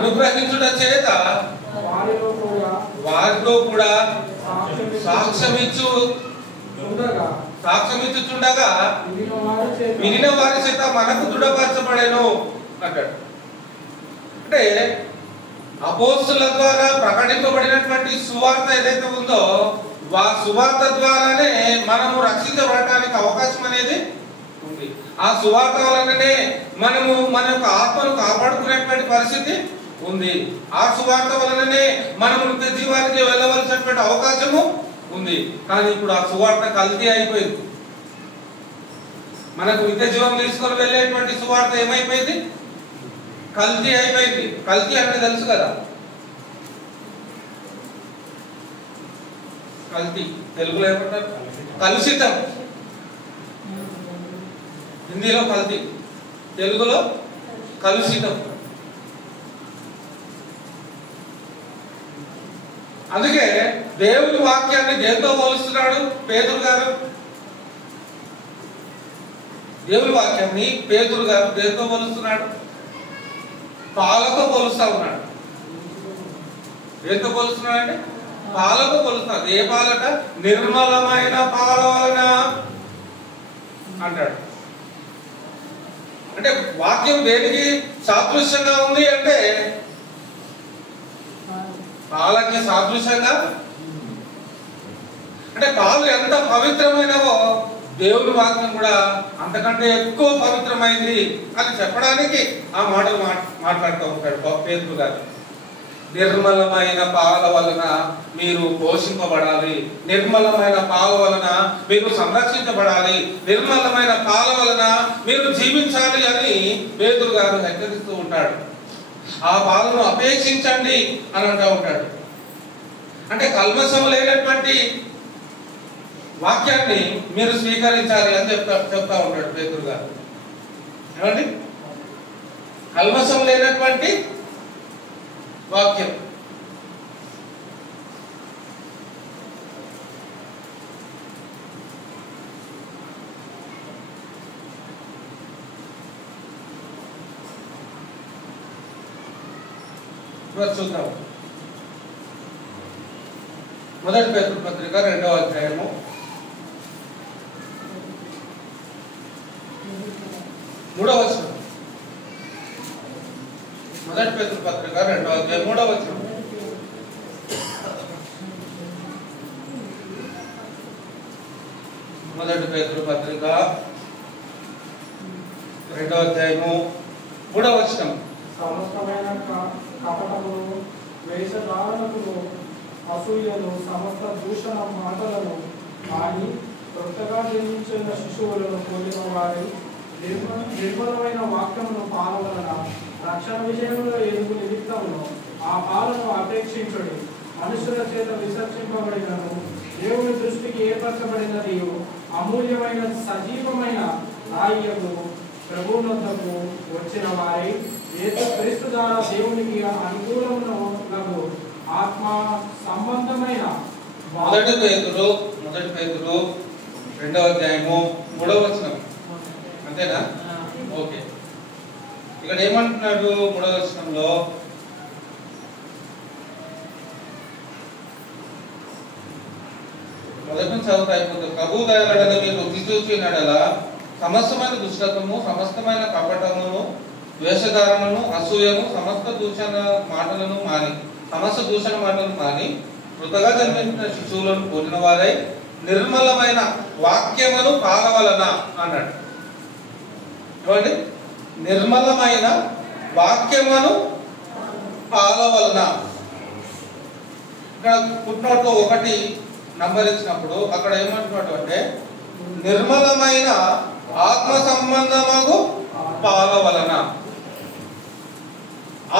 అనుగ్రహించుట చేత వారిలో కూడా సాక్ష్యమిచ్చుచుండగా వినిన వారి చేత మనకు దృఢపరచబడేను అంటాడు. అంటే అపోస్తలుల ద్వారా ప్రకటింపబడినటువంటి సువార్త ఏదైతే ఉందో ఆ సువార్త ద్వారానే మనము రక్షించబడటానికి అవకాశం అనేది ఉంది. ఆ సువార్త వలననే మనము మన యొక్క ఆత్మను కాపాడుకునేటువంటి పరిస్థితి ఉంది. ఆ సువార్త వలననే మనము నిత్య జీవానికి వెళ్ళవలసినటువంటి అవకాశము ఉంది. కానీ ఇప్పుడు ఆ సువార్త కల్తీ అయిపోయింది. మనకు నిత్య జీవం తీసుకొని వెళ్ళేటువంటి సువార్త ఏమైపోయింది? కల్తీ అయిపోయింది. కల్తీ అంటే తెలుసు కదా, కల్తీ తెలుగులో ఏమంటారు? కలుషితం. హిందీలో కల్తీ, తెలుగులో కలుషితం. అందుకే దేవుని వాక్యాన్ని దేంతో పోలుస్తున్నాడు పేతురు గారు? దేవుని వాక్యాన్ని పేతురు గారు దేంతో పోలుస్తున్నాడు? పాలతో పోలుస్తా ఉన్నాడు. దేంతో పోలుస్తున్నాడంటే పాలతో పోలుస్తున్నాడు. ఏ పాలట? నిర్మలమైన పాల వలన అంటాడు. అంటే వాక్యం దేనికి సాదృశ్యంగా ఉంది అంటే పాలకి సాదృశ్యంగా. అంటే పాలు ఎంత పవిత్రమైనవో దేవుని వాక్యం కూడా అంతకంటే ఎక్కువ పవిత్రమైంది అని చెప్పడానికి ఆ మాటలు మాట్లాడుతూ ఉంటాడు పేతురు గారు. నిర్మలమైన పాల వలన మీరు పోషింపబడాలి, నిర్మలమైన పాల వలన మీరు సంరక్షించబడాలి, నిర్మలమైన పాల వలన మీరు జీవించాలి అని పేతురు గారు హెచ్చరిస్తూ ఉంటాడు. ఆ పాలను అపేక్షించండి అని అంటూ ఉంటాడు. అంటే కల్మషం లేనటువంటి వాక్యాన్ని మీరు స్వీకరించాలి అని చెప్తా ఉంటాడు పేతురు గారు. ఏమండి? కల్మషం లేనటువంటి వాక్యం. చూద్దాం. మొదటి పేతురు పత్రిక 2వ అధ్యాయము 3వ వచనం. మొదటి పేతురు పత్రిక 2వ అధ్యాయం 3వ వచనం. మొదటి పేతురు పత్రిక 2వ అధ్యాయము 3వ వచనం. సమస్తమైన కపటమును, వేషధారణకును, అసూయను, సమస్త దూషణ మాటలను మాని కొత్తగా జన్మించిన శిశువులను పోలిన వారి నిర్మలమైన వాక్యమును పాలవలన రక్షణ విషయంలో ఎదుగు నిమిత్తమును ఆ పాలను అపేక్షించుడి. మనుషుల చేత విసర్జింపబడినను దేవుని దృష్టికి ఏర్పరచబడినది అమూల్యమైన సజీవమైన రాయ్యకు ప్రభువునొద్దకు వచ్చిన వారి యేసుక్రీస్తు ద్వారా దేవునికి అనుకూలమునకు ఆత్మ సంబంధమైన. మొదటి పేతురు 2వ అధ్యాయము 3వ వచనం. అంతేనా? ఓకే. ఇక్కడ ఏమంటున్నాడు 3వ వచనంలో? మొదటి నుంచి చదువుతా అయిపోతుంది. ప్రభు దయగలని మీరు రుచి చూచినడలా సమస్తమైన దుష్టత్వము, సమస్తమైన కపటమును, ద్వేషధారణను, అసూయను, సమస్త దూషణ మాటలను మాని కృతగా జన్మించిన శిశువులను పోలిన వారై నిర్మలమైన వాక్యమును పాలవలన అన్నాడు. ఏమండి? నిర్మలమైన వాక్యమును పాలవలన. ఇక్కడ ఫుట్నోట్లో 1 నంబర్ ఇచ్చినప్పుడు అక్కడ ఏమంటున్నాడు అంటే నిర్మలమైన ఆత్మ సంబంధము పాల వలన.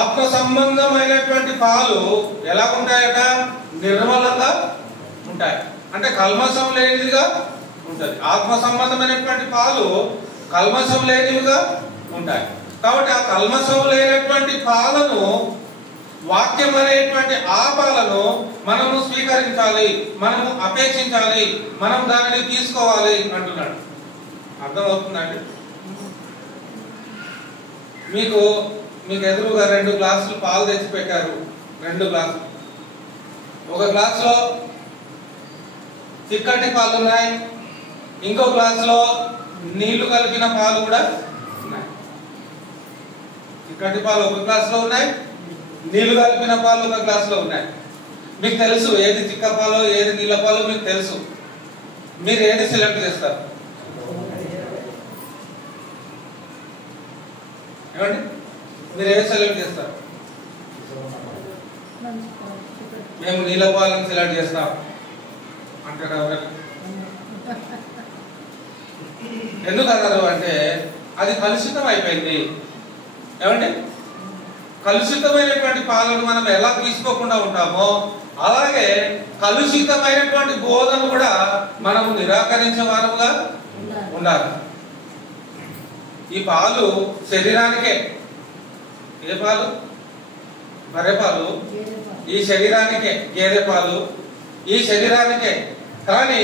ఆత్మ సంబంధమైనటువంటి పాలు ఎలా ఉంటాయట? నిర్మలంగా ఉంటాయి. అంటే కల్మషం లేనిదిగా ఉంటుంది. ఆత్మ సంబంధమైనటువంటి పాలు కల్మషం లేనివిగా ఉంటాయి. కాబట్టి ఆ కల్మషం లేనటువంటి పాలను, వాక్యం అనేటువంటి ఆ పాలను మనము స్వీకరించాలి, మనము అపేక్షించాలి, మనం దానిని తీసుకోవాలి అంటున్నాడు. అర్థమవుతుందండి? మీకు ఎదురుగా 2 గ్లాసులు పాలు తెచ్చి పెట్టారు. 2 గ్లాసులు. ఒక గ్లాసులో చిక్కటి పాలు ఉన్నాయి, ఇంకో గ్లాసులో నీళ్లు కలిపిన పాలు కూడా ఉన్నాయి. చిక్కటి పాలు ఒక గ్లాసులో ఉన్నాయి, నీళ్లు కలిపిన పాలు ఒక గ్లాసులో ఉన్నాయి. మీకు తెలుసు ఏది చిక్క పాలు ఏది నీళ్ళ పాలు మీకు తెలుసు. మీరు ఏది సెలెక్ట్ చేస్తారు? ఏమండి? మీరు ఏది సెలెక్ట్ చేస్తారు? మేము నీళ్ళ పాలను సెలెక్ట్ చేస్తాం అంటారు. ఎందుకు అన్నారు అంటే అది కలుషితం అయిపోయింది. ఏమండి? కలుషితమైనటువంటి పాలను మనం ఎలా తీసుకోకుండా ఉంటామో అలాగే కలుషితమైనటువంటి బోధన కూడా మనము నిరాకరించే వారుగా ఉండాలి. ఈ పాలు శరీరానికే. ఏ పాలు? బర్రె పాలు ఈ శరీరానికే, గేదె పాలు ఈ శరీరానికే. కానీ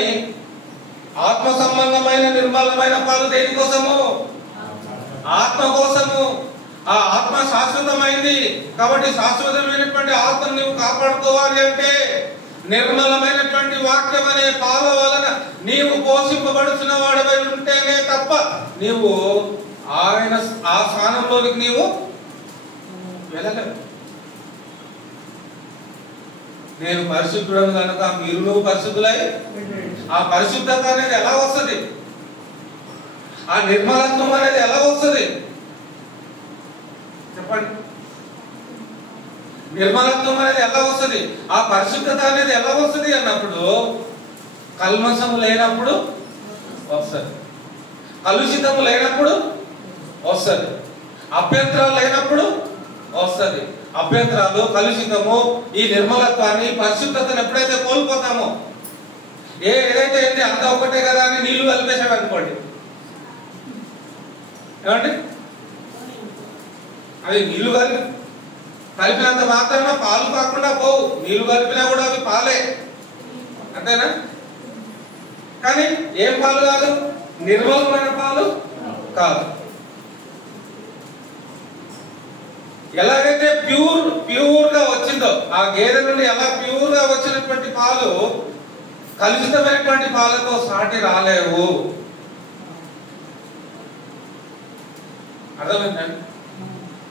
ఆత్మ సంబంధమైన నిర్మలమైన పాలు దేనికోసము? ఆత్మ కోసము. ఆ ఆత్మ శాశ్వతమైంది కాబట్టి శాశ్వతమైనటువంటి ఆత్మను నీవు కాపాడుకోవాలి అంటే నిర్మలమైనటువంటి వాక్యం అనే పాల వలన నీవు పోషింపబడుతున్న వాడవై ఉంటేనే తప్ప నీవు ఆయన ఆ స్థానంలోనికి నీవు వెళ్ళలేవు. నేను పరిశుద్ధుడను కనుక మీరు నువ్వు పరిశుద్ధులై, ఆ పరిశుద్ధత అనేది ఎలా వస్తుంది? ఆ నిర్మలత్వం అనేది ఎలా వస్తుంది చెప్పండి? నిర్మలత్వం అనేది ఎలా వస్తుంది? ఆ పరిశుద్ధత అనేది ఎలా వస్తుంది అన్నప్పుడు కల్మషము లేనప్పుడు వస్తుంది, కలుషితము లేనప్పుడు వస్తుంది, అభ్యంతరాలు లేనప్పుడు వస్తుంది. అభ్యంతరాలు, కలుషితము, ఈ నిర్మలత్వాన్ని, పరిశుద్ధతను ఎప్పుడైతే కోల్పోతామో ఏదైతే ఏంటి అంతా ఒకటే కదా అని నీళ్లు కలిపేశాడు అనుకోండి, ఏమండి అవి నీళ్లు కలిపినంత మాత్రాన పాలు కాకుండా పోవు. నీళ్లు కలిపినా కూడా అవి పాలే, అంతేనా? కానీ ఏం పాలు కాదు? నిర్మలమైన పాలు కాదు. ఎలాగైతే ప్యూర్ గా వచ్చిందో ఆ గేదె నుండి ఎలా ప్యూర్ గా వచ్చినటువంటి పాలు కలుషితమైనటువంటి పాలతో సాటి రాలేవు. అర్థమైందండి?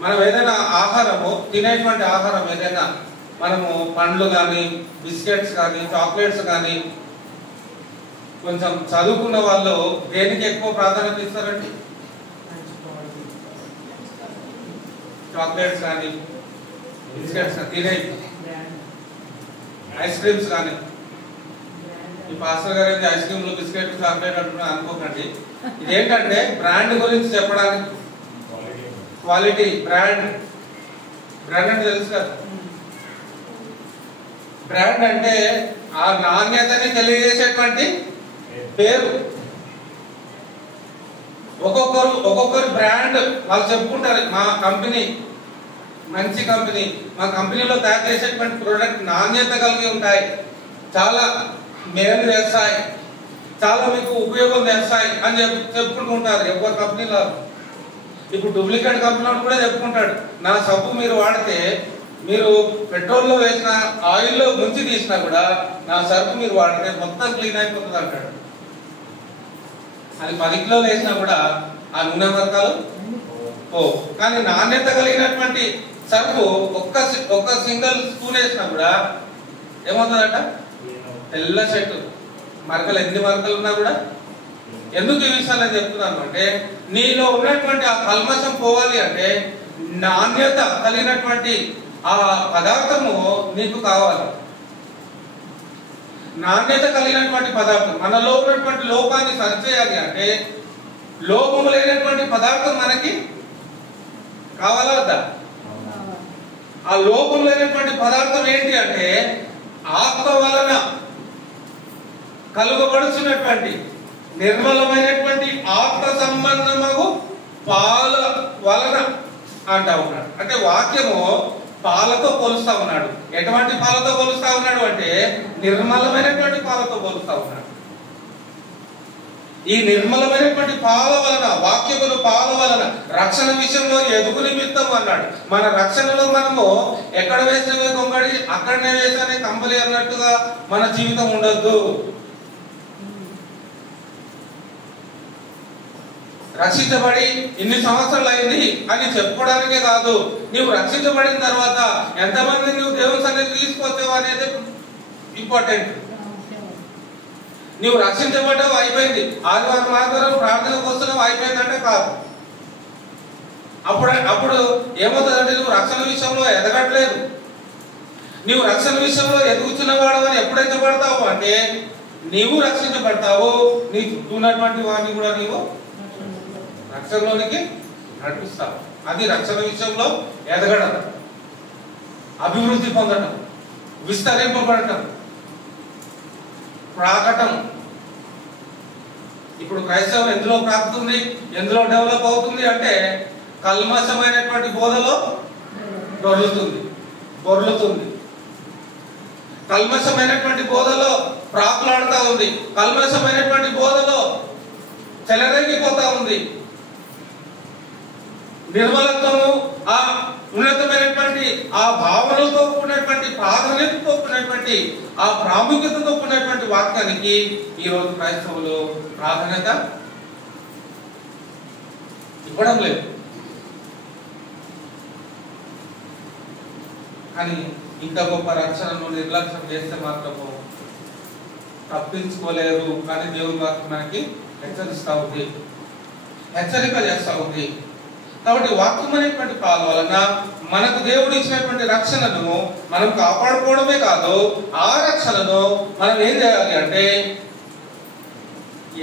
మనం ఏదైనా ఆహారము తినేటువంటి ఆహారం ఏదైనా మనము పండ్లు కానీ బిస్కెట్స్ కానీ చాక్లెట్స్ కానీ కొంచెం చదువుకున్న వాళ్ళు దేనికి ఎక్కువ ప్రాధాన్యత ఇస్తారండి? చాక్లెట్స్ కానీ బిస్కెట్స్ తినే ఐస్ క్రీమ్స్ కానీ. ఈ పాస్టర్ గారు అయితే ఐస్ క్రీమ్లు బిస్కెట్ చాక్లెట్ అంటున్నా అనుకోకండి. ఇదేంటంటే బ్రాండ్ గురించి చెప్పడానికి. క్వాలిటీ, బ్రాండ్ అంటే తెలుసు కదా. బ్రాండ్ అంటే ఆ నాణ్యతని తెలియజేసేటువంటి పేరు. ఒక్కొక్కరు బ్రాండ్ వాళ్ళు చెప్పుకుంటారు. మా కంపెనీ మంచి కంపెనీ, మా కంపెనీలో తయారు చేసేటువంటి ప్రోడక్ట్ నాణ్యత కలిగి ఉంటాయి, చాలా మేలు చేస్తాయి, చాలా మీకు ఉపయోగం చేస్తాయి అని చెప్పుకుంటూ ఉంటారు ఎవరి కంపెనీలో. ఇప్పుడు డూప్లికేట్ కంపెనీ కూడా చెప్పుకుంటాడు, నా సబ్బు మీరు వాడితే మీరు పెట్రోల్లో వేసిన ఆయిల్లో ముంచి తీసినా కూడా నా సరుకు మీరు వాడితే మొత్తం క్లీన్ అయిపోతుంది అంటాడు. అది 10 కిలోలు వేసినా కూడా ఆ నూనె మరకలు కానీ నాణ్యత కలిగినటువంటి సరుకు ఒక్క సింగిల్ స్పూన్ వేసినా కూడా ఏమవుతుందట? తెల్ల చెట్టు మరకలు, ఎన్ని మరకలు ఉన్నా కూడా. ఎందుకు ఈ విషయాలు చెప్తున్నాను అంటే నీలో ఉన్నటువంటి ఆ కల్మషం పోవాలి అంటే నాణ్యత కలిగినటువంటి ఆ పదార్థము నీకు కావాలి. నాణ్యత కలిగినటువంటి పదార్థం, మనలో ఉన్నటువంటి లోపాన్ని సరిచేయాలి అంటే లోపము లేనటువంటి పదార్థం మనకి కావాలా వద్దా? ఆ లోపం లేనటువంటి పదార్థం ఏంటి అంటే ఆత్మ వలన కలుగబడుతున్నటువంటి నిర్మలమైనటువంటి ఆత్మ సంబంధము పాల వలన అంటా ఉన్నాడు. అంటే వాక్యము పాలతో పోలుస్తా ఉన్నాడు. ఎటువంటి పాలతో పోలుస్తా ఉన్నాడు అంటే నిర్మలమైనటువంటి పాలతో పోలుస్తా ఉన్నాడు. ఈ నిర్మలమైనటువంటి పాల వలన, వాక్యములు పాల వలన రక్షణ విషయంలో ఎదుగు నిమిత్తం అన్నాడు. మన రక్షణలో మనము ఎక్కడ వేసినవే కొంగడి అక్కడనే వేసానే కంబలి అన్నట్టుగా మన జీవితం ఉండొద్దు. రక్షించబడి ఇన్ని సంవత్సరాలు అయింది అని చెప్పుకోవడానికే కాదు, నీవు రక్షించబడిన తర్వాత ఎంతమంది నువ్వు దేవుని సన్నిధికి తీసుకొచ్చావు అనేది ఇంపార్టెంట్. నీవు రక్షించబడ్డావు, అయిపోయింది, ఆదివారం ప్రార్థనకు వస్తున్నావు, అయిపోయిందంటే కాదు. అప్పుడు ఏమవుతుందంటే నువ్వు రక్షణ విషయంలో ఎదగట్లేదు. నీవు రక్షణ విషయంలో ఎదుగుతున్నవాడు అని ఎప్పుడైతే పడతావు అంటే నీవు రక్షించబడతావు, నీ చుట్టూ ఉన్నటువంటి వాడిని కూడా నీవు రక్షణలోనికి నడిపిస్తావు. అది రక్షణ విషయంలో ఎదగడం. అభివృద్ధి పొందటం, విస్తరింపబడటం, ప్రాకటం. ఇప్పుడు క్రైస్తవం ఎందులో ప్రాకుతుంది, ఎందులో డెవలప్ అవుతుంది అంటే కల్మషమైనటువంటి బోధలో బొర్లుతుంది. కల్మషమైనటువంటి బోధలో ప్రాకులాడుతూ ఉంది. కల్మషమైనటువంటి బోధలో చెలరేగిపోతా ఉంది. నిర్మలత్వము, ఆ ఉన్నతమైనటువంటి ఆ భావనలతో కూడినటువంటి ప్రాధాన్యతతో కూడినటువంటి ఆ ప్రాముఖ్యతతో కూడినటువంటి వాక్యానికి ఈరోజు క్రైస్తవులు ప్రాధాన్యత ఇవ్వడం లేదు. కానీ ఇంత గొప్ప రక్షణను నిర్లక్ష్యం చేస్తే మాత్రము తప్పించుకోలేరు. కానీ దేవుని వాక్యం మనకి హెచ్చరిస్తూ ఉంది, హెచ్చరిక చేస్తూ ఉంది. కాబట్టి వాక్యం అనేటువంటి పాల వలన మనకు దేవుడు ఇచ్చినటువంటి రక్షణను మనం కాపాడుకోవడమే కాదు, ఆ రక్షణను మనం ఏం చేయాలి అంటే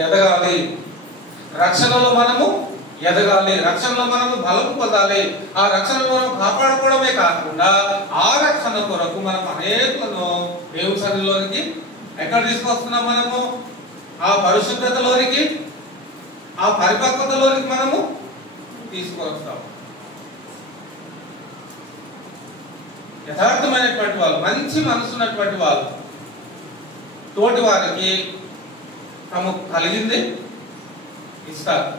ఎదగాలి. రక్షణలో మనము ఎదగాలి, రక్షణలో మనము బలం పొందాలి. ఆ రక్షణను మనం కాపాడుకోవడమే కాకుండా ఆ రక్షణ కొరకు మనం అనేకులను దేవుని సన్నిధిలోనికి ఎక్కడ తీసుకొస్తున్నాం, మనము ఆ పరిశుద్ధతలోనికి, ఆ పరిపక్వతలోనికి మనము తీసుకొస్తాం. యథార్థమైనటువంటి వాళ్ళు, మంచి మనసున్నటువంటి వాళ్ళు తోటి వారికి తమకు కలిగింది ఇస్తారు.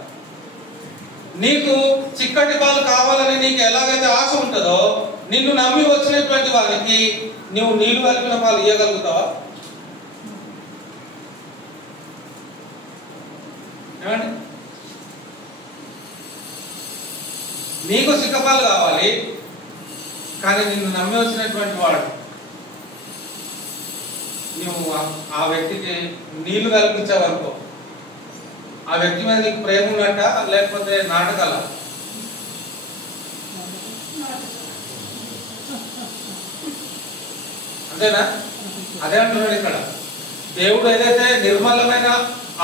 నీకు చిక్కటి పాలు కావాలని నీకు ఎలాగైతే ఆశ ఉంటుందో, నిన్ను నమ్మి వచ్చినటువంటి వాళ్ళకి నువ్వు నీళ్లు కలిపిన పాలు ఇవ్వగలుగుతావా? ఏమండి? నీకు చిక్కపాలు కావాలి, కానీ నిన్ను నమ్మి వచ్చినటువంటి వాడు నువ్వు ఆ వ్యక్తికి నీళ్లు కల్పించావనుకో, ఆ వ్యక్తి మీద నీకు ప్రేమ ఉన్నట్ట లేకపోతే నాటకాల? అంతేనా? అదే అంటున్నాడు ఇక్కడ. దేవుడు ఏదైతే నిర్మలమైన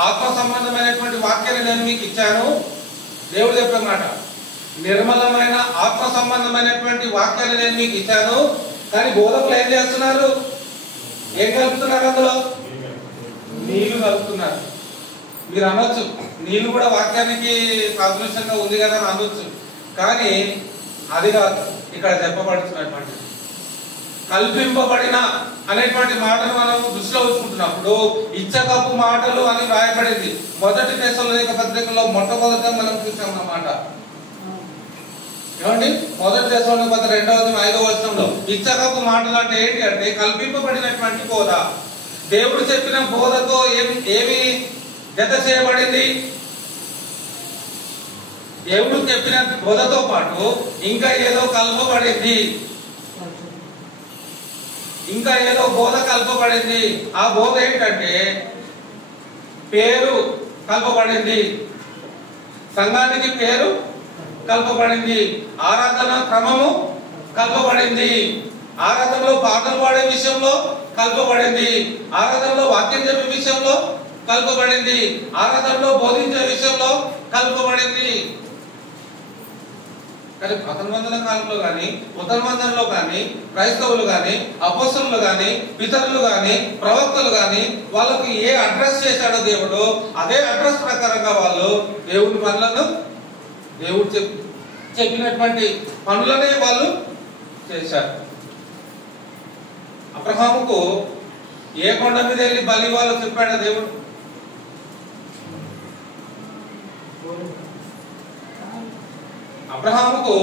ఆత్మ సంబంధమైనటువంటి వాక్యాన్ని నేను మీకు ఇచ్చాను, దేవుడు చెప్పే మాట, నిర్మలమైన ఆత్మ సంబంధమైనటువంటి వాక్యాన్ని నేను మీకు ఇచ్చాను. కానీ బోధకులు ఏం చేస్తున్నారు? ఏం కలుపుతున్నారు? అందులో నీళ్లు కలుపుతున్నారు. మీరు అనొచ్చు, నీళ్లు కూడా వాక్యానికి సాదృశ్యంగా ఉంది కదా అని అనొచ్చు. కానీ అది కాదు ఇక్కడ చెప్పబడుతున్నటువంటి. కల్పింపబడిన అనేటువంటి మాటను మనం దృష్టిలో ఉంచుకుంటున్నప్పుడు ఇచ్చకపు మాటలు అని రాయబడింది. మొదటి దశలోనిక పత్రికలో మొట్టమొదట మనం చూసాం అన్నమాట. ఏమండి? మొదటి దశలోనిక పత్రిక 2వ 5వ వచనంలో ఇచ్చకపు మాటలు అంటే ఏంటి అంటే కల్పింపబడినటువంటి బోధ. దేవుడు చెప్పిన బోధతో ఏమి జత చేయబడింది? దేవుడు చెప్పిన బోధతో పాటు ఇంకా ఏదో కలపబడింది, ఇంకా ఏదో బోధ కలపబడింది. ఆ బోధ ఏంటంటే పేరు కలపబడింది, సంఘానికి పేరు కలపబడింది, ఆరాధన క్రమము కలపబడింది, ఆరాధనలో పాటలు పాడే విషయంలో కలపబడింది, ఆరాధనలో వాక్యం చెప్పే విషయంలో కలపబడింది, ఆరాధనలో బోధించే విషయంలో కలపబడింది. కానీ ప్రథమవందన కాలంలో కానీ ఉత్తరవందనలో కానీ క్రైస్తవులు కానీ అపోస్తలులు కానీ పితరులు కానీ ప్రవక్తలు కానీ వాళ్ళకి ఏ అడ్రస్ చేశాడో దేవుడు, అదే అడ్రస్ ప్రకారంగా వాళ్ళు దేవుని పనులను, దేవుడు చెప్పినటువంటి పనులనే వాళ్ళు చేశారు. అబ్రహాముకు ఏ కొండ మీద వెళ్ళి బలి వాళ్ళు చెప్పాడు దేవుడు? అబ్రహాముకు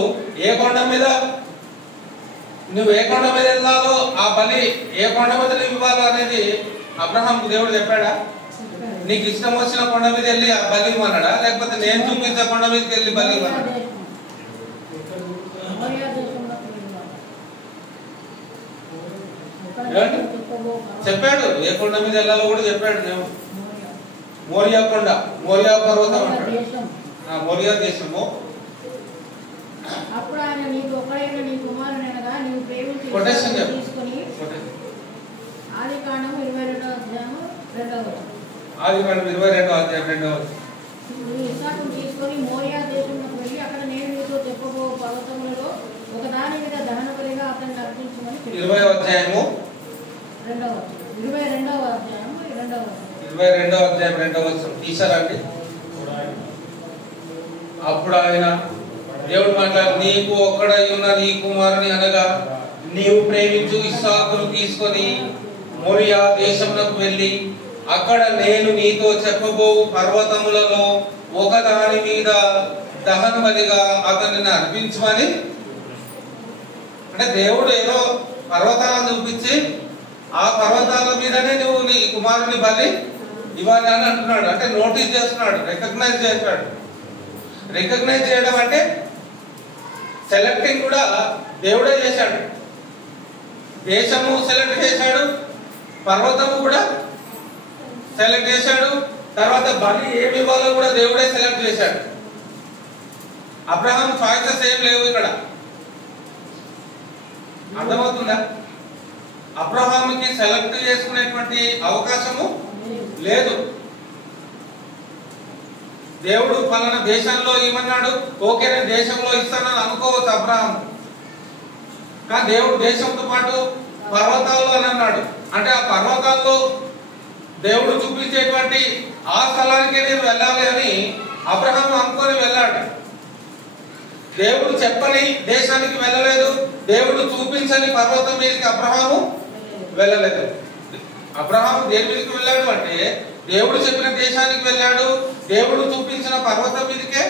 ఏ కొండ మీద నువ్వు ఏ కొండ మీద వెళ్ళాలో ఆ బలి ఏ కొండ మీద నువ్వు ఇవ్వాలో అనేది అబ్రహాముకు దేవుడు చెప్పాడా? నీకు ఇష్టం వచ్చిన కొండ మీద వెళ్ళి ఆ బలి ఇవ్వన్నాడా, లేకపోతే నేను చూపించే కొండ మీదకి వెళ్ళి బలి ఇవ్వన్నాడా? చెప్పాడు, ఏ కొండ మీద వెళ్ళాలో కూడా చెప్పాడు దేవుడు. మోరియా కొండ, మోరియా పర్వతం అంటాడు, మోరియా దేశము. అప్పుడు ఆయన నీకు ఒకడైన నీ కుమారునగా నీవు ప్రేమించి తీసుకుని ఆదికాండము 22వ అధ్యాయం 2వ వచనం. ఆదికాండం 22వ అధ్యాయం 2వ వచనం. నీ ఇస్సాకును తీసుకొని మోరియా దేశంలోకి వెళ్ళి అక్కడ నేను నీతో చెప్పబో పర్వతములలో ఒక దాని మీద దహన బలిగా అతన్ని అర్పించమని చెప్పాడు. 20వ అధ్యాయము 22వ అధ్యాయం 2వ వచనం. 22వ అధ్యాయం 2వ వచనం తీసారండి. అప్పుడు ఆయన దేవుడు మాట్లాడు, నీకు ఒక్కడై ఉన్న నీ కుమారుని అనగా నీవు ప్రేమించు ఇస్సాకును తీసుకొని మోరియా దేశమునకు వెళ్ళి అక్కడ నేను నీతో చెప్పబోవు పర్వతములలో ఒకదాని మీద దహన బలిగా అతనిని అర్పించమని. అంటే దేవుడు ఏదో పర్వతాలను చూపించి ఆ పర్వతాల మీదనే నువ్వు నీ కుమారుని బలి ఇవ్వాలి అని అంటున్నాడు. అంటే నోటీస్ చేస్తున్నాడు, రికగ్నైజ్ చేస్తాడు. రికగ్నైజ్ చేయడం అంటే సెలెక్టింగ్ కూడా దేవుడే చేశాడు. దేశము సెలెక్ట్ చేశాడు, పర్వతము కూడా సెలెక్ట్ చేశాడు, తర్వాత బలి ఏమి ఇవ్వాలో కూడా దేవుడే సెలెక్ట్ చేశాడు. అబ్రహాం చాయిసెస్ ఏం లేవు ఇక్కడ. అర్థమవుతుందా? అబ్రహాంకి సెలెక్ట్ చేసుకునేటువంటి అవకాశము లేదు. దేవుడు పలానా దేశంలో ఇవ్వమన్నాడు, ఓకే నేను దేశంలో ఇస్తానని అనుకోవచ్చు అబ్రహాం. కానీ దేవుడు దేశంతో పాటు పర్వతాల్లో అని అన్నాడు. అంటే ఆ పర్వతాల్లో దేవుడు చూపించేటువంటి ఆ స్థలానికి నేను వెళ్ళాలి అని అబ్రహాం అనుకొని వెళ్ళాడు. దేవుడు చెప్పని దేశానికి వెళ్ళలేదు, దేవుడు చూపించని పర్వతం మీదకి అబ్రహాము వెళ్ళలేదు. అబ్రహాము దేని మీదకి వెళ్ళాడు అంటే దేవుడు చెప్పిన దేశానికి వెళ్ళాడు, దేవుడు చూపించిన పర్వతం మీదకే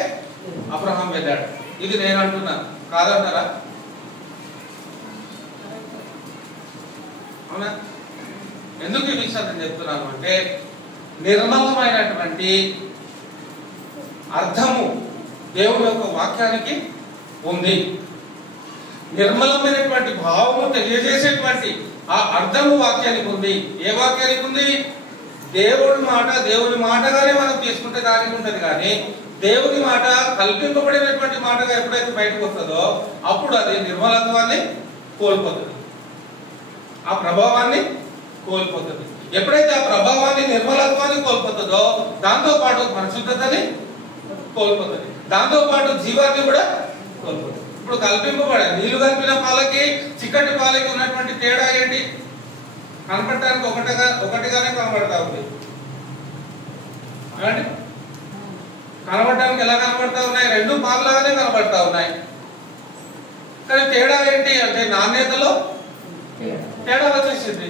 అబ్రహాం వెళ్ళాడు. ఇది నేను అంటున్నాను, కాదంటారా? అవునా? ఎందుకు ఈ విషయం నేను చెప్తున్నాను అంటే నిర్మలమైనటువంటి అర్థము దేవుడి యొక్క వాక్యానికి ఉంది. నిర్మలమైనటువంటి భావము తెలియజేసేటువంటి ఆ అర్థము వాక్యానికి ఉంది. ఏ వాక్యానికి ఉంది? దేవుడి మాట దేవుని మాటగానే మనం తీసుకుంటే దానికి ఉంటుంది. కానీ దేవుని మాట కల్పింపబడినటువంటి మాటగా ఎప్పుడైతే బయటకు వస్తుందో అప్పుడు అది నిర్మలత్వాన్ని కోల్పోతుంది, ఆ ప్రభావాన్ని కోల్పోతుంది. ఎప్పుడైతే ఆ ప్రభావాన్ని నిర్మలత్వాన్ని కోల్పోతుందో దాంతో పాటు పరిశుద్ధతని కోల్పోతుంది, దాంతో పాటు జీవాన్ని కూడా కోల్పోతుంది. ఇప్పుడు కల్పింపబడే నీళ్లు కలిపిన పాలకి చిక్కటి పాలకి ఉన్నటువంటి తేడా ఏంటి? కనపడటానికి ఒకటిగానే కనబడతా ఉంది. కనబడటానికి ఎలా కనబడతా ఉన్నాయి? రెండు పాలలాగానే కనబడతా ఉన్నాయి. కానీ తేడా ఏంటి అంటే నాణ్యతలో తేడా వచ్చేసింది.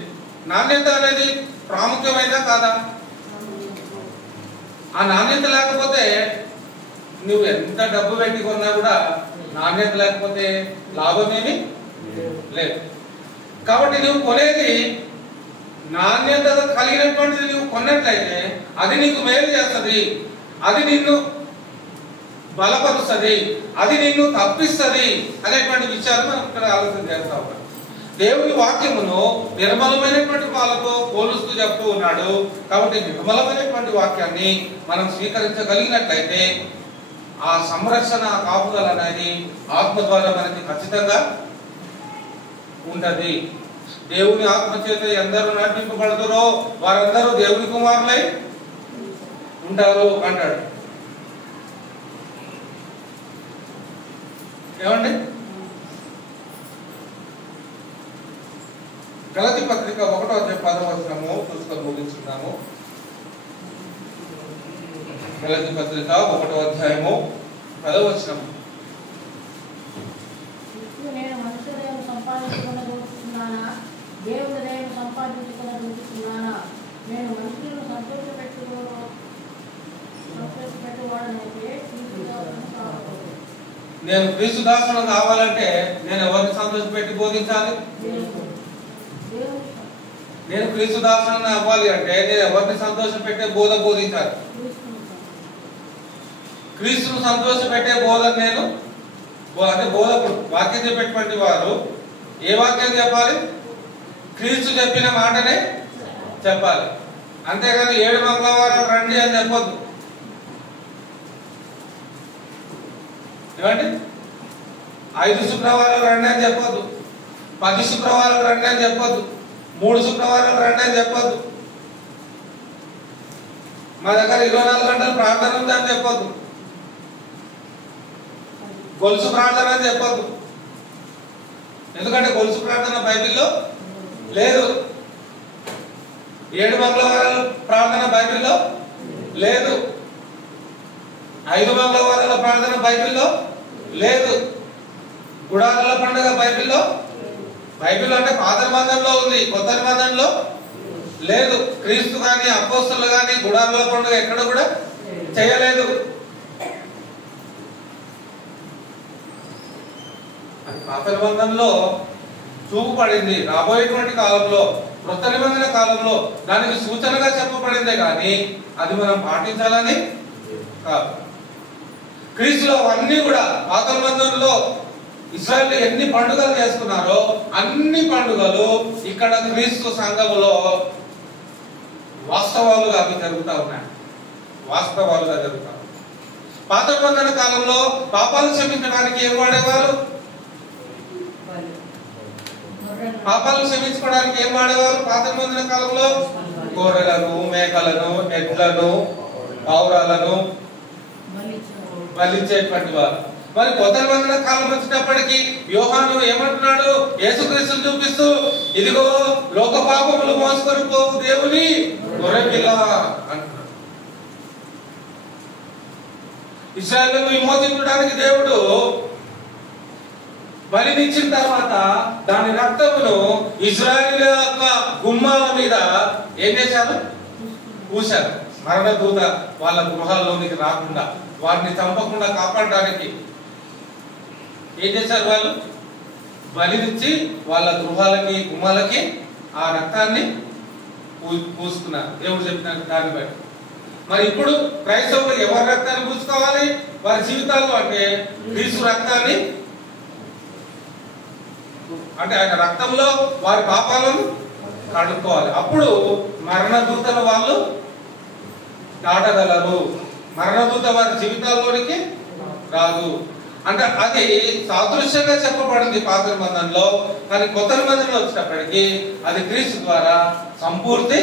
నాణ్యత అనేది ప్రాముఖ్యమైనదా కాదా? ఆ నాణ్యత లేకపోతే నువ్వు ఎంత డబ్బు పెట్టి కొన్నా కూడా నాణ్యత లేకపోతే లాభమేమి లేదు. కాబట్టి నువ్వు కొనేది నాణ్యత కలిగినటువంటిది నువ్వు కొన్నట్లయితే అది నీకు మేలు చేస్తుంది, అది నిన్ను బలపరుస్తుంది, అది నిన్ను తప్పిస్తుంది అనేటువంటి విషయాలు మనం ఇక్కడ ఆలోచన చేస్తా ఉన్నాం. దేవుని వాక్యమును నిర్మలమైనటువంటి పాలతో పోలుస్తూ చెప్తూ ఉన్నాడు. కాబట్టి నిర్మలమైనటువంటి వాక్యాన్ని మనం స్వీకరించగలిగినట్లయితే ఆ సంరక్షణ కాపుదల అనేది ఆత్మ ద్వారా మనకి ఖచ్చితంగా ఉంటది. దేవుని ఆత్మ చేత ఎందరూ నడిపింపబడతారో వారందరూ దేవుని కుమారులై ఉంటారు అంటాడు. ఏమండి? గలతీ పత్రిక 1వ అధ్యాయం 10వ వచనము చూసుకొని ముగించుకున్నాము. గలతీ పత్రిక 1వ అధ్యాయము 10వ వచనము. నేను మనుషుల దయను సంపాదించుకున్నానా, దేవుడి దయను సంపాదించుకున్నానా? నేను మనుషులను సంతోషపెట్టువాడనైతే నేను క్రీస్తు దాసులను కావాలంటే నేను ఎవరిని సంతోషపెట్టి బోధించాలి? నేను క్రీస్తు దాసులను అవ్వాలి అంటే నేను ఎవరిని సంతోషపెట్టే బోధ బోధించాలి? క్రీస్తును సంతోషపెట్టే బోధ నేను అంటే బోధకుడు వాక్యం చెప్పేటువంటి వారు ఏ వాక్యం చెప్పాలి? క్రీస్తు చెప్పిన మాటనే చెప్పాలి. అంతేగాని 7 మంగళవారం రండి అని చెప్పొద్దు. ఏమండి? 5 శుక్రవారాలు రండి అని చెప్పొద్దు, 10 శుక్రవారాలు రండి అని చెప్పొద్దు, 3 శుక్రవారాలు రండి అని చెప్పొద్దు, మా దగ్గర 24 గంటలు ప్రార్థన ఉంది అని చెప్పొద్దు, గొలుసు ప్రార్థన అని చెప్పొద్దు. ఎందుకంటే గొలుసు ప్రార్థన బైబిల్లో లేదు. 7 మంగళవారాల ప్రార్థన బైబిల్లో లేదు. 5 మంగళవారాల ప్రార్థన బైబిల్లో లేదు. గుడారాల పండుగ బైబిల్లో అంటే పాత నిబంధనలో ఉంది, కొత్త నిబంధనలో లేదు. క్రీస్తు కానీ అపోస్తలులు కానీ గుడారాల పండుగ ఎక్కడ కూడా చేయలేదు. పాత నిబంధనలో చూపబడింది. రాబోయేటువంటి కాలంలో కొత్త నిబంధన కాలంలో దానికి సూచనగా చెప్పబడిందే కానీ అది మనం పాటించాలని కాదు. క్రీస్తులో అన్ని కూడా పాత నిబంధనలో ఇశ్రాయేలు ఎన్ని పండుగలు చేసుకున్నారో అన్ని పండుగలు ఇక్కడ క్రీస్తు సంఘములో వాస్తవాలుగా అవి జరుగుతూ ఉన్నాయి. వాస్తవాలుగా జరుగుతాయి. పాత నిబంధన కాలంలో పాపాలు క్షమించడానికి ఏం వాడేవారు? పాపాలు క్షమించుకోవడానికి ఏం వాడేవారు? పాత నిబంధన కాలంలో గొర్రెలను, మేకలను, ఎడ్లను, పావురాలను బలిచ్చేటువంటి వారు. మరి కొత్త నిబంధన కాలం వచ్చేటప్పటికి యోహాను ఏమంటున్నాడు? యేసుక్రీస్తును చూపిస్తూ, ఇదిగో లోక పాపములు మోసుకొని పోవు దేవుని గొర్రెపిల్ల అంటున్నాడు. ఇశ్రాయేలును విమోచించడానికి దేవుడు బలినిచ్చిన తర్వాత దాని రక్తమును ఇశ్రాయేలు యొక్క గుమ్మాల మీద ఏం చేశారు? పూశారు. మరణదూత వాళ్ళ గృహాల్లోనికి రాకుండా, వారిని చంపకుండా కాపాడడానికి ఏం చేశారు? వాళ్ళు బలినిచ్చి వాళ్ళ గృహాలకి, గుమ్మాలకి ఆ రక్తాన్ని పూసుకున్నారు, దేవుడు చెప్పిన దాన్ని బట్టి. మరి ఇప్పుడు క్రైస్తవులు ఎవరి రక్తాన్ని పూసుకోవాలి? వారి జీవితాల్లో అంటే క్రీస్తు రక్తాన్ని, అంటే ఆయన రక్తంలో వారి పాపాలను కడుక్కోవాలి. అప్పుడు మరణదూతలు వాళ్ళు దాటగలరు. మరణదూత వారి జీవితాల్లోనికి రాదు. అంటే అది సాదృశ్యంగా చెప్పబడింది పాత నిబంధనలో. కానీ కొత్త నిబంధనలో వచ్చినప్పటికీ అది క్రీస్తు ద్వారా సంపూర్తి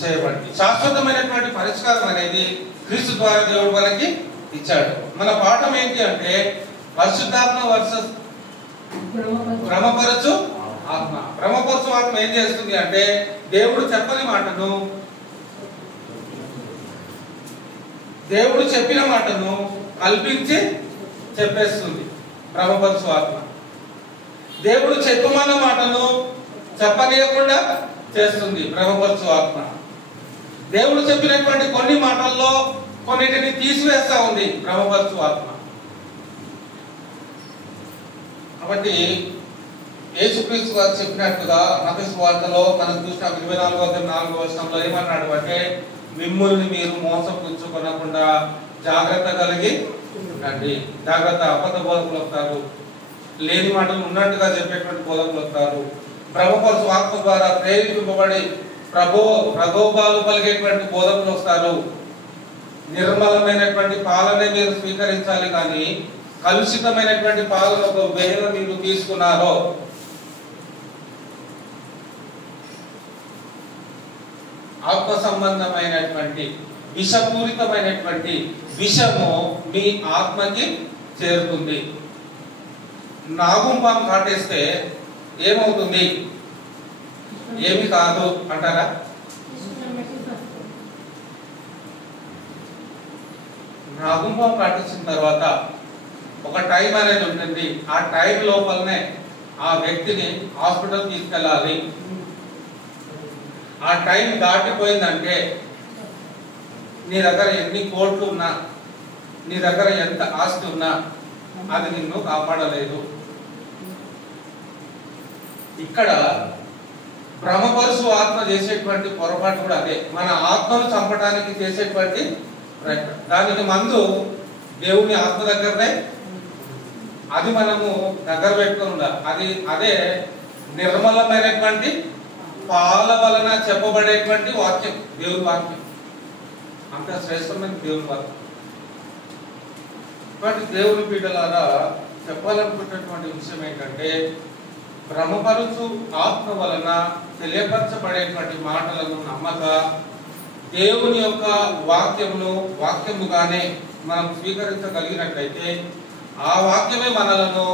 చేయబడింది. శాశ్వతమైనటువంటి పరిష్కారం అనేది క్రీస్తు ద్వారా దేవుడు మనకి ఇచ్చాడు. మన పాఠం ఏంటి అంటే పరిశుద్ధాత్మ వర్సెస్ భ్రమపరచు ఆత్మ. భ్రమపరచు ఆత్మ ఏం చేస్తుంది అంటే దేవుడు చెప్పని మాటను, దేవుడు చెప్పిన మాటను కల్పించి చెప్పేస్తుంది భ్రమపరచు ఆత్మ. దేవుడు చెప్పమన్న మాటను చెప్పనీయకుండా చేస్తుంది భ్రమపరచు ఆత్మ. దేవుడు చెప్పినటువంటి కొన్ని మాటల్లో కొన్నిటిని తీసివేస్తా ఉంది భ్రమపరచు ఆత్మ. కాబట్టి యేసుక్రీస్తు గారు చెప్పినట్టుగా మత్తయి సువార్తలో మనం చూసిన 24:4 ఏమన్నాడు అంటే, మిమ్ముల్ని మీరు మోసపుచ్చుకొనకుండా జాగ్రత్త కలిగి ఉండండి. జాగ్రత్త. అబద్ధ బోధకులు వస్తారు, లేని మాటలు ఉన్నట్టుగా చెప్పేటువంటి బోధకులు వస్తారు, భ్రమపరచు ఆత్మ ద్వారా ప్రేరేపింపబడి ప్రగోపాలు పలిగేటువంటి బోధకులు వస్తారు. నిర్మలమైనటువంటి పాలనే మీరు స్వీకరించాలి, కానీ కలుషితమైనటువంటి పాలన ఒక వేళ మీరు తీసుకున్నారో ఆత్మ సంబంధమైనటువంటి విషపూరితమైనటువంటి విషము మీ ఆత్మకి చేరుతుంది. నాగుంపాం కాటేస్తే ఏమవుతుంది? ఏమి కాదు అంటారా? నాగుంపాం కాటేసిన తర్వాత ఒక టైం అనేది ఉంటుంది. ఆ టైం లోపలనే ఆ వ్యక్తిని హాస్పిటల్ తీసుకెళ్ళాలి. ఆ టైం దాటిపోయిందంటే నీ దగ్గర ఎన్ని కోట్లు ఉన్నా, నీ దగ్గర ఎంత ఆస్తి ఉన్నా అది నిన్ను కాపాడలేదు. ఇక్కడ భ్రమపరుసు ఆత్మ చేసేటువంటి పొరపాటు కూడా అదే. మన ఆత్మను చంపడానికి చేసేటువంటి ప్రయత్నం. దానికి మందు దేవుని ఆత్మ దగ్గరనే, అది మనము దగ్గర పెట్టుకుని ఉండాలి. అదే నిర్మలమైనటువంటి పాల వలన చెప్పబడేటువంటి వాక్యం, దేవుని వాక్యం. అంత శ్రేష్టమైన దేవుని వాక్యం. కాబట్టి దేవుని బిడ్డలారా చెప్పాలనుకున్నటువంటి విషయం ఏంటంటే, భ్రమపరుచు ఆత్మ వలన తెలియపరచబడేటువంటి మాటలను నమ్మక దేవుని యొక్క వాక్యముగానే మనం స్వీకరించగలిగినట్లయితే ఆ వాక్యమే మనలను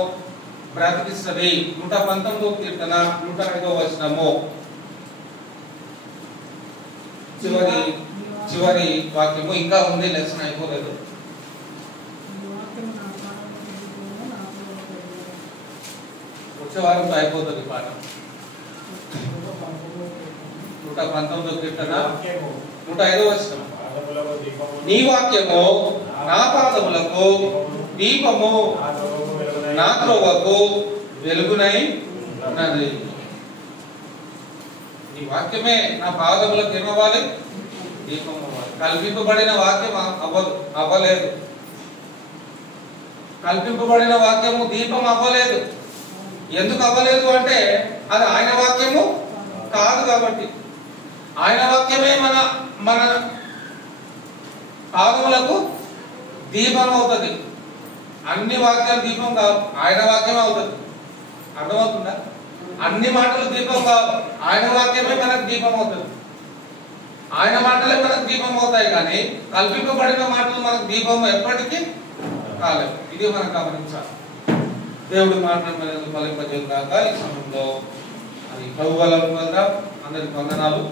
బ్రతికిస్తుంది. 119వ కీర్తన 105వ వచనము చివరి వాక్యము. ఇంకా ఉంది, లెసన్ అయిపోలేదు. వచ్చే వారంతో అయిపోతుంది పాట. 119వ కీర్తన 105వ వచనం. నీ వాక్యము నా పాదములకు దీపము, నా త్రోవకు వెలుగునై ఉన్నది. నీ వాక్యమే నా పాదములకు ఏమవ్వాలి? దీపం అవ్వాలి. కల్పింపబడిన వాక్యం అవ్వలేదు. కల్పింపబడిన వాక్యము దీపం అవ్వలేదు. ఎందుకు అవ్వలేదు అంటే అది ఆయన వాక్యము కాదు కాబట్టి. ఆయన వాక్యమే మన మన పాదములకు దీపం అవుతుంది. అన్ని వాక్యాలు దీపం కావు, ఆయన వాక్యమే అవుతుంది. అర్థమవుతుందా? అన్ని మాటలు దీపం కావు, ఆయన వాక్యమే మనకు దీపం అవుతుంది. ఆయన మాటలే మనకు దీపం అవుతాయి, కానీ కల్పింపబడిన మాటలు మనకు దీపం ఎప్పటికీ కాలేదు. ఇది మనం గమనించాలి. దేవుడి మాటలు మనకు ఫలింపజేయగాక. ఈ సమయంలో అది ప్రభు వలన అందరికి వందనాలు.